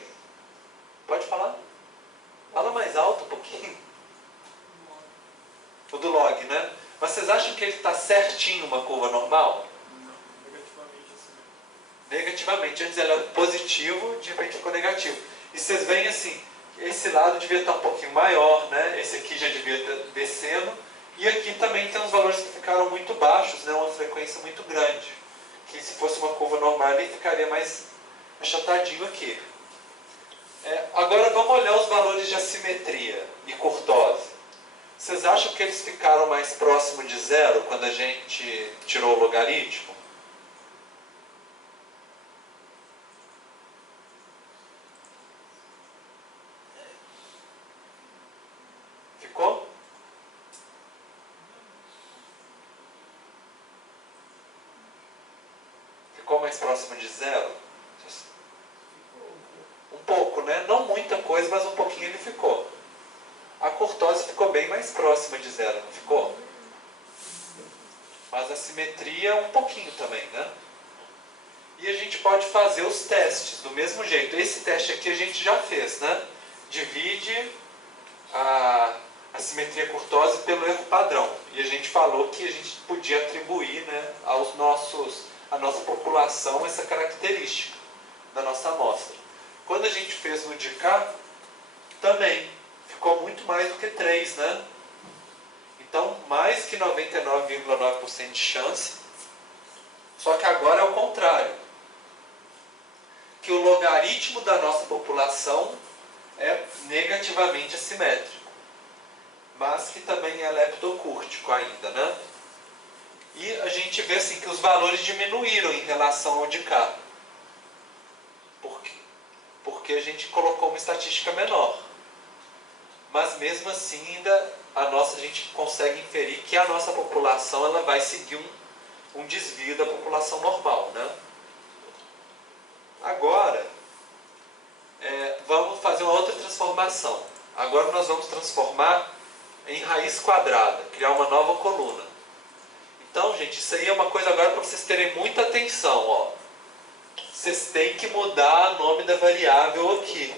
Pode falar? Fala mais alto um pouquinho. O do log, né? Mas vocês acham que ele está certinho uma curva normal? Não, negativamente assim. Negativamente. Antes ele era positivo, de repente ficou negativo. E vocês veem assim, esse lado devia estar um pouquinho maior, né? Esse aqui já devia estar descendo. E aqui também tem uns valores que ficaram muito baixos, né? Uma frequência muito grande. Que se fosse uma curva normal, ele ficaria mais achatadinho aqui. Agora vamos olhar os valores de assimetria e curtose. Vocês acham que eles ficaram mais próximo de zero quando a gente tirou o logaritmo? Ficou? Ficou mais próximo de zero? Um pouco, né? Não muita coisa, mas um pouquinho ele ficou. A curtose ficou bem mais mais próxima de zero, não ficou? Mas a simetria um pouquinho também, né? E a gente pode fazer os testes do mesmo jeito. Esse teste aqui a gente já fez, né? Divide a simetria curtose pelo erro padrão. E a gente falou que a gente podia atribuir, né, à nossa população essa característica da nossa amostra. Quando a gente fez no de cá, também ficou muito mais do que 3, né? Então, mais que 99,9% de chance. Só que agora é o contrário. Que o logaritmo da nossa população é negativamente assimétrico. Mas que também é leptocúrtico ainda, né? E a gente vê assim que os valores diminuíram em relação ao de cá. Por quê? Porque a gente colocou uma estatística menor. Mas mesmo assim ainda a gente consegue inferir que a nossa população ela vai seguir um desvio da população normal, né? Agora, vamos fazer uma outra transformação. Agora nós vamos transformar em raiz quadrada, criar uma nova coluna. Então, gente, isso aí é uma coisa agora para vocês terem muita atenção, ó. Vocês têm que mudar o nome da variável aqui.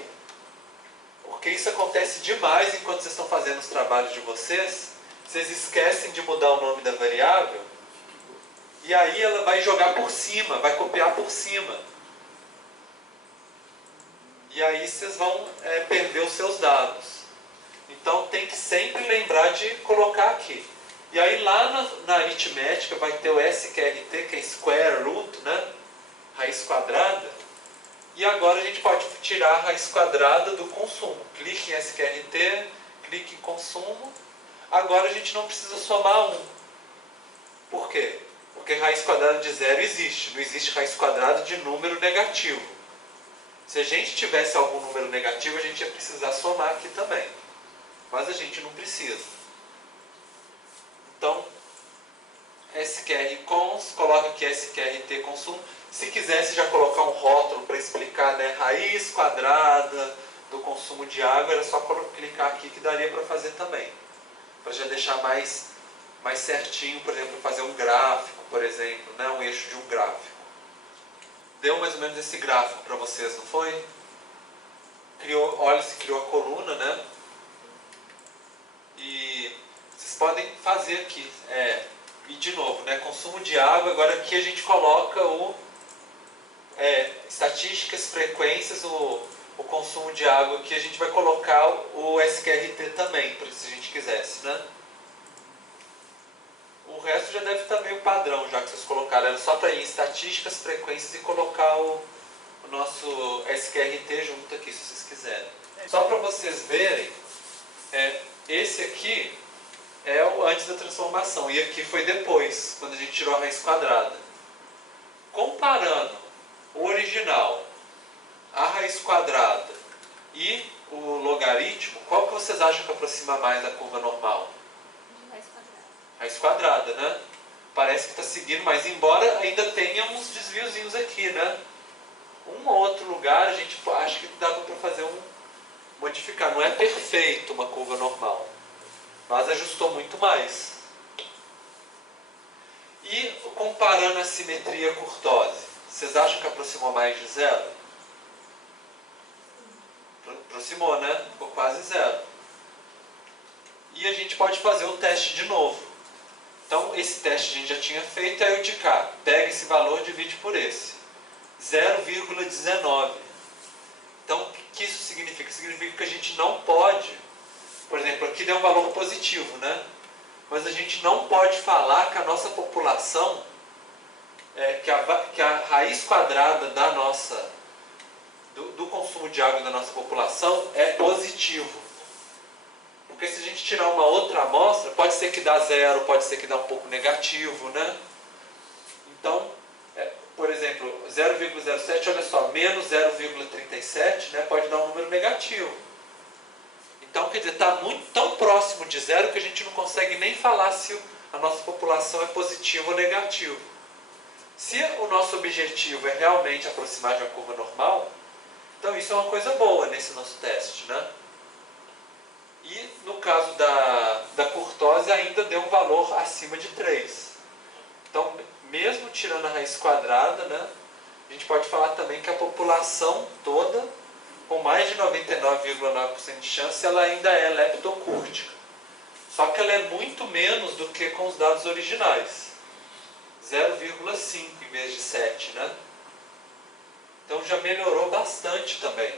Porque isso acontece demais enquanto vocês estão fazendo os trabalhos de vocês. Vocês esquecem de mudar o nome da variável. E aí ela vai jogar por cima, vai copiar por cima. E aí vocês vão perder os seus dados. Então tem que sempre lembrar de colocar aqui. E aí lá na aritmética vai ter o SQRT, que é square root, né? Raiz quadrada. E agora a gente pode tirar a raiz quadrada do consumo. Clique em SQRT, clique em consumo. Agora a gente não precisa somar 1. Por quê? Porque raiz quadrada de zero existe. Não existe raiz quadrada de número negativo. Se a gente tivesse algum número negativo, a gente ia precisar somar aqui também. Mas a gente não precisa. Então, SQR cons, coloca aqui SQRT consumo. Se quisesse já colocar um rótulo para explicar, né, raiz quadrada do consumo de água, era só clicar aqui que daria para fazer também. Para já deixar mais certinho, por exemplo, fazer um gráfico, por exemplo, né, um eixo de um gráfico. Deu mais ou menos esse gráfico para vocês, não foi? Olha, se criou a coluna, né? E vocês podem fazer aqui. E de novo, né? Consumo de água. Agora aqui a gente coloca estatísticas, frequências, o consumo de água. Aqui a gente vai colocar o SQRT também, se a gente quisesse, né? O resto já deve estar meio padrão, já que vocês colocaram. Era só para ir em estatísticas, frequências e colocar o nosso SQRT junto aqui, se vocês quiserem. Só para vocês verem, esse aqui é o antes da transformação. E aqui foi depois, quando a gente tirou a raiz quadrada. Comparando o original, a raiz quadrada e o logaritmo, qual que vocês acham que aproxima mais da curva normal? Raiz quadrada, né? Parece que está seguindo, mas embora ainda tenha uns desviozinhos aqui, né? Um ou outro lugar a gente acha que dá para fazer modificar. Não é perfeito uma curva normal, mas ajustou muito mais. E comparando a simetria curtose, vocês acham que aproximou mais de zero? Aproximou, né? Ficou quase zero. E a gente pode fazer o teste de novo. Então, esse teste a gente já tinha feito, aí o de cá. Pega esse valor e divide por esse. 0,19. Então, o que isso significa? Significa que a gente não pode, por exemplo, aqui deu um valor positivo, né? Mas a gente não pode falar que a nossa população, que a raiz quadrada do consumo de água da nossa população é positivo. Porque se a gente tirar uma outra amostra, pode ser que dá zero, pode ser que dá um pouco negativo, né? Então, por exemplo, 0,07, olha só, menos 0,37, né, pode dar um número negativo. Então, quer dizer, está tão próximo de zero que a gente não consegue nem falar se a nossa população é positiva ou negativa. Se o nosso objetivo é realmente aproximar de uma curva normal, então isso é uma coisa boa nesse nosso teste, né? E no caso da um valor acima de 3. Então, mesmo tirando a raiz quadrada, né, a gente pode falar também que a população toda, com mais de 99,9% de chance, ela ainda é leptocúrtica. Só que ela é muito menos do que com os dados originais. 0,5 em vez de 7, né? Então já melhorou bastante também.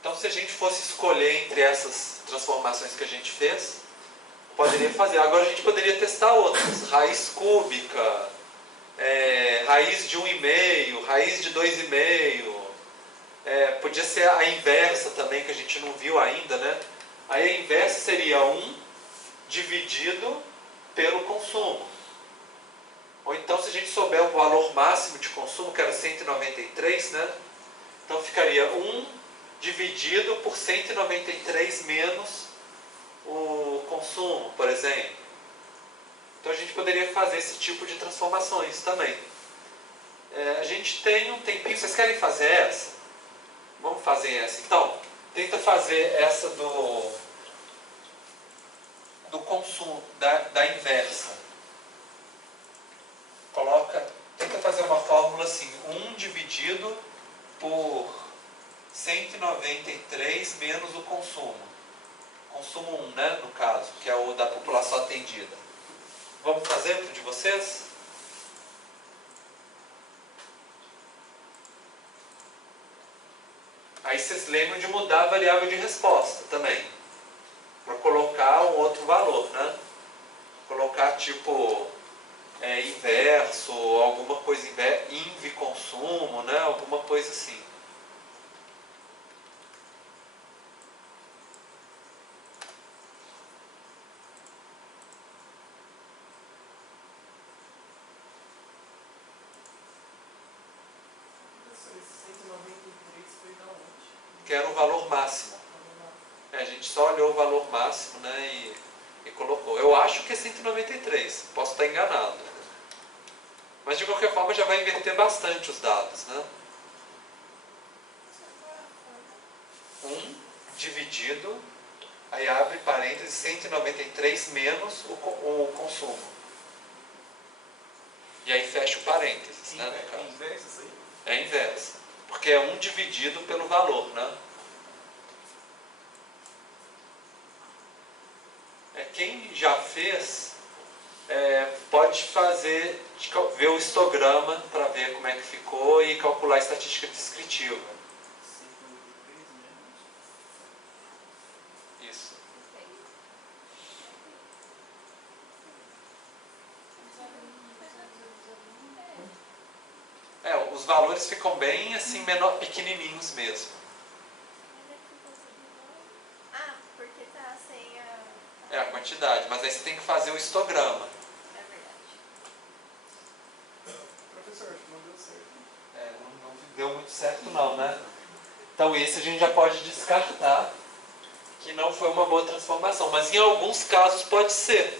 Então, se a gente fosse escolher entre essas transformações que a gente fez, poderia fazer. Agora a gente poderia testar outras. Raiz cúbica, raiz de 1,5, raiz de 2,5. Podia ser a inversa também, que a gente não viu ainda, né? Aí a inversa seria 1 dividido pelo consumo. Ou então, se a gente souber o valor máximo de consumo, que era 193, né? Então ficaria 1 dividido por 193 menos o consumo, por exemplo. Então a gente poderia fazer esse tipo de transformações também. A gente tem um tempinho. Vocês querem fazer essa? Vamos fazer essa. Então, tenta fazer essa do consumo, da inversa. Tenta fazer uma fórmula assim, 1 dividido por 193 menos o consumo. Consumo 1, né, no caso, que é o da população atendida. Vamos fazer para de vocês? Aí vocês lembram de mudar a variável de resposta também. Para colocar um outro valor, né? Colocar tipo inverso, alguma coisa inv consumo, né? Alguma coisa assim. Que era o valor máximo. A gente só olhou o valor máximo, né, e colocou. Eu acho que é 193, posso estar enganado. Mas de qualquer forma já vai inverter bastante os dados, né? 1 dividido, aí abre parênteses, 193 menos o consumo. E aí fecha o parênteses, né, no caso. É inversa isso aí? É inversa. Porque é 1 dividido pelo valor, né? Quem já fez, pode ver o histograma para ver como é que ficou e calcular a estatística descritiva. 193 menos. Isso. Os valores ficam bem assim, pequenininhos mesmo. Ah, porque tá sem a... É a quantidade, mas aí você tem que fazer o histograma. É verdade. Professor, acho que não deu certo. Não deu muito certo não, né? Então esse a gente já pode descartar, que não foi uma boa transformação, mas em alguns casos pode ser.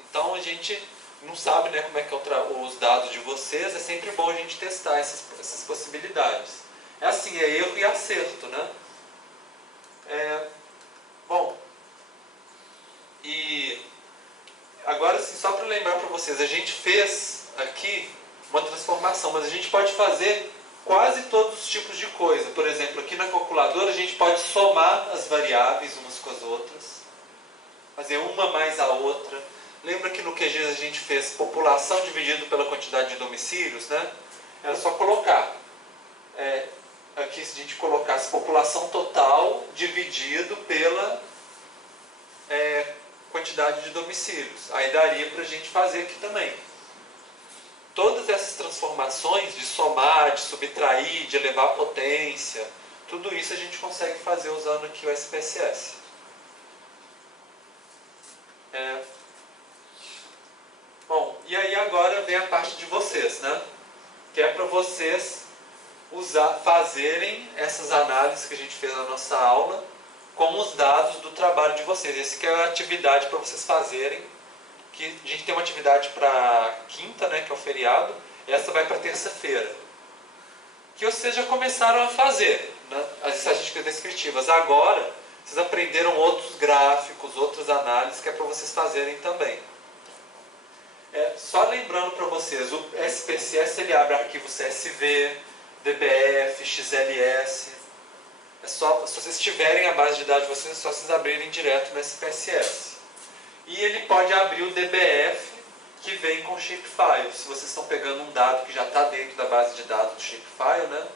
Então a gente não sabe, né, como é que os dados de vocês, é sempre bom a gente testar essas possibilidades. É assim, é erro e acerto, né? Bom, e agora assim, só para lembrar para vocês, a gente fez aqui uma transformação, mas a gente pode fazer quase todos os tipos de coisa. Por exemplo, aqui na calculadora a gente pode somar as variáveis umas com as outras, fazer uma mais a outra. Lembra que no QGIS a gente fez população dividido pela quantidade de domicílios, né? Era só colocar. Aqui se a gente colocasse população total dividido pela quantidade de domicílios. Aí daria para a gente fazer aqui também. Todas essas transformações de somar, de subtrair, de elevar a potência, tudo isso a gente consegue fazer usando aqui o SPSS. Bom, e aí agora vem a parte de vocês, né? Que é para vocês fazerem essas análises que a gente fez na nossa aula com os dados do trabalho de vocês. Essa que é a atividade para vocês fazerem. Que a gente tem uma atividade para quinta, né, que é o feriado, e essa vai para terça-feira. Que vocês já começaram a fazer, né, as estatísticas descritivas. Agora, vocês aprenderam outros gráficos, outras análises que é para vocês fazerem também. Só lembrando para vocês, o SPSS ele abre arquivos CSV, DBF, XLS. Se vocês tiverem a base de dados de vocês, é só vocês abrirem direto no SPSS. E ele pode abrir o DBF que vem com shapefile. Se vocês estão pegando um dado que já está dentro da base de dados do shapefile, né,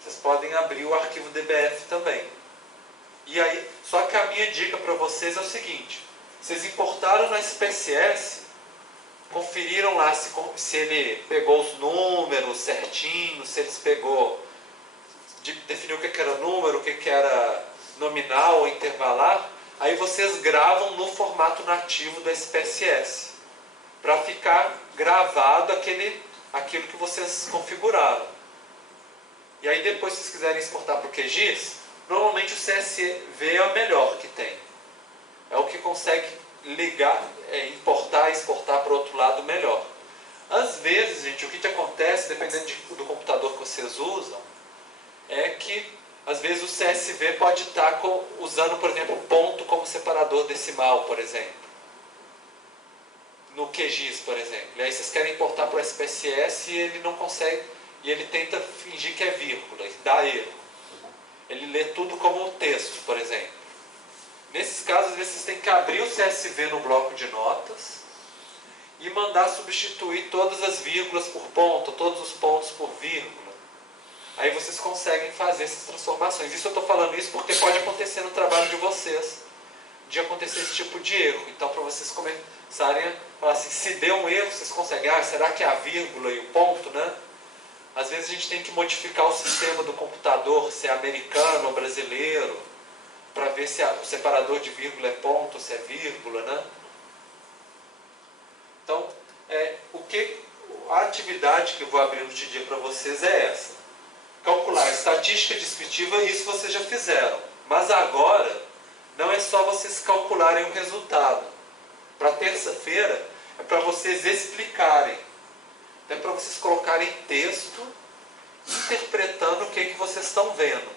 vocês podem abrir o arquivo DBF também. E aí, só que a minha dica para vocês é o seguinte: vocês importaram no SPSS, conferiram lá se ele pegou os números certinhos, se eles pegou, definiu o que era número, o que era nominal ou intervalar. Aí vocês gravam no formato nativo do SPSS, para ficar gravado aquilo que vocês configuraram. E aí depois, se vocês quiserem exportar para o QGIS, normalmente o CSV é o melhor que tem. É o que consegue ligar, importar e exportar para o outro lado melhor. Às vezes, gente, o que acontece, dependendo do computador que vocês usam, é que às vezes o CSV pode estar usando, por exemplo, ponto como separador decimal, por exemplo. No QGIS, por exemplo. E aí vocês querem importar para o SPSS e ele não consegue, e ele tenta fingir que é vírgula, e dá erro. Ele lê tudo como texto, por exemplo. Nesses casos, às vezes vocês têm que abrir o CSV no bloco de notas e mandar substituir todas as vírgulas por ponto, todos os pontos por vírgula. Aí vocês conseguem fazer essas transformações. Isso eu estou falando isso porque pode acontecer no trabalho de vocês, de acontecer esse tipo de erro. Então, para vocês começarem a falar assim, se deu um erro, vocês conseguem, será que é a vírgula e o ponto, né? Às vezes a gente tem que modificar o sistema do computador, se é americano ou brasileiro, para ver se o separador de vírgula é ponto, se é vírgula, né? Então, a atividade que eu vou abrir no dia para vocês é essa. Calcular estatística descritiva, isso vocês já fizeram. Mas agora, não é só vocês calcularem o resultado. Para terça-feira, é para vocês explicarem. É para vocês colocarem texto, interpretando o que vocês estão vendo.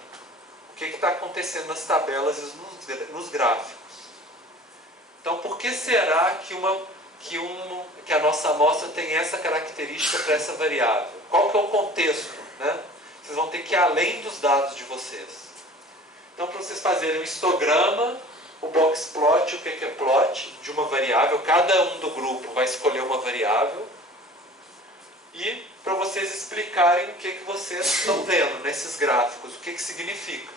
O que está acontecendo nas tabelas e nos gráficos. Então, por que será que a nossa amostra tem essa característica para essa variável? Qual que é o contexto, né? Vocês vão ter que ir além dos dados de vocês. Então, para vocês fazerem um histograma, o box plot, o que é plot de uma variável, cada um do grupo vai escolher uma variável, e para vocês explicarem o que vocês estão vendo nesses gráficos, o que significa.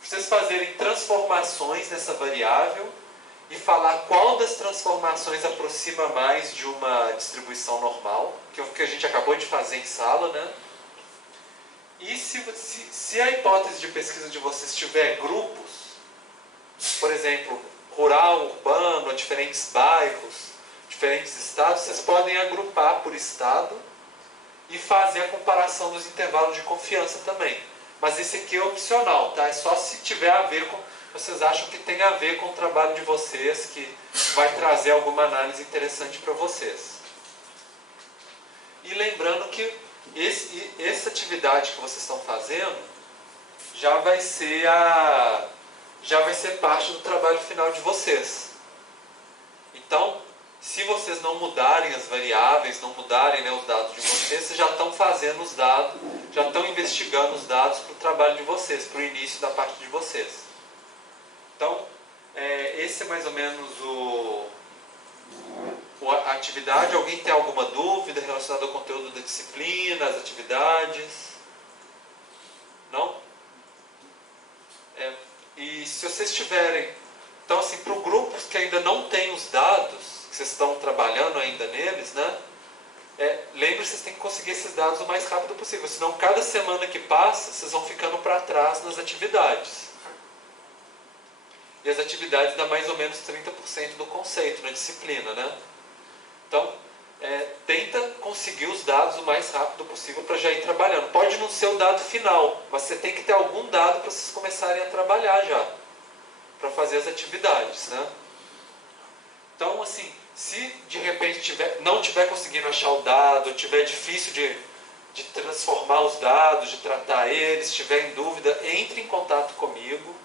Vocês fazerem transformações nessa variável e falar qual das transformações aproxima mais de uma distribuição normal, que é o que a gente acabou de fazer em sala, né? E se a hipótese de pesquisa de vocês tiver grupos, por exemplo, rural, urbano, diferentes bairros, diferentes estados, vocês podem agrupar por estado e fazer a comparação dos intervalos de confiança também. Mas esse aqui é opcional, tá? É só se tiver a ver com... Vocês acham que tem a ver com o trabalho de vocês, que vai trazer alguma análise interessante para vocês. E lembrando que essa atividade que vocês estão fazendo já vai ser parte do trabalho final de vocês. Então, se vocês não mudarem as variáveis, não mudarem, né, os dados de vocês já estão fazendo os dados, já estão investigando os dados para o trabalho de vocês, para o início da parte de vocês. Então, esse é mais ou menos a atividade. Alguém tem alguma dúvida relacionada ao conteúdo da disciplina, às atividades? Não? E se vocês tiverem... Então, assim, para grupos que ainda não têm os dados, que vocês estão trabalhando ainda neles, né? Lembre-se, vocês têm que conseguir esses dados o mais rápido possível, senão cada semana que passa, vocês vão ficando para trás nas atividades. E as atividades dão mais ou menos 30% do conceito na disciplina, né? Então, tenta conseguir os dados o mais rápido possível para já ir trabalhando. Pode não ser o dado final, mas você tem que ter algum dado para vocês começarem a trabalhar já, para fazer as atividades, né? Então, assim, se de repente não estiver conseguindo achar o dado, estiver difícil de transformar os dados, de tratar eles, estiver em dúvida, entre em contato comigo.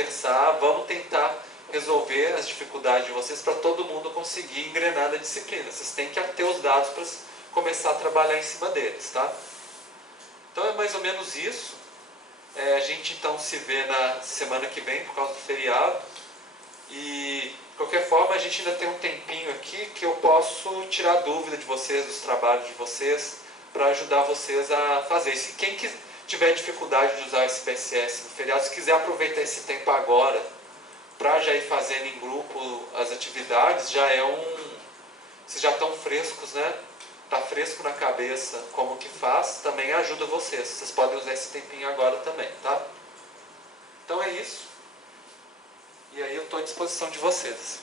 conversar, vamos tentar resolver as dificuldades de vocês para todo mundo conseguir engrenar na disciplina. Vocês têm que ter os dados para começar a trabalhar em cima deles, tá? Então é mais ou menos isso. A gente então se vê na semana que vem por causa do feriado. E de qualquer forma a gente ainda tem um tempinho aqui que eu posso tirar dúvida de vocês, dos trabalhos de vocês, para ajudar vocês a fazer. Se quem tiver dificuldade de usar esse PSS no feriado, se quiser aproveitar esse tempo agora para já ir fazendo em grupo as atividades, já é vocês já estão frescos, né? Está fresco na cabeça como que faz, também ajuda vocês. Vocês podem usar esse tempinho agora também, tá? Então é isso. E aí eu estou à disposição de vocês.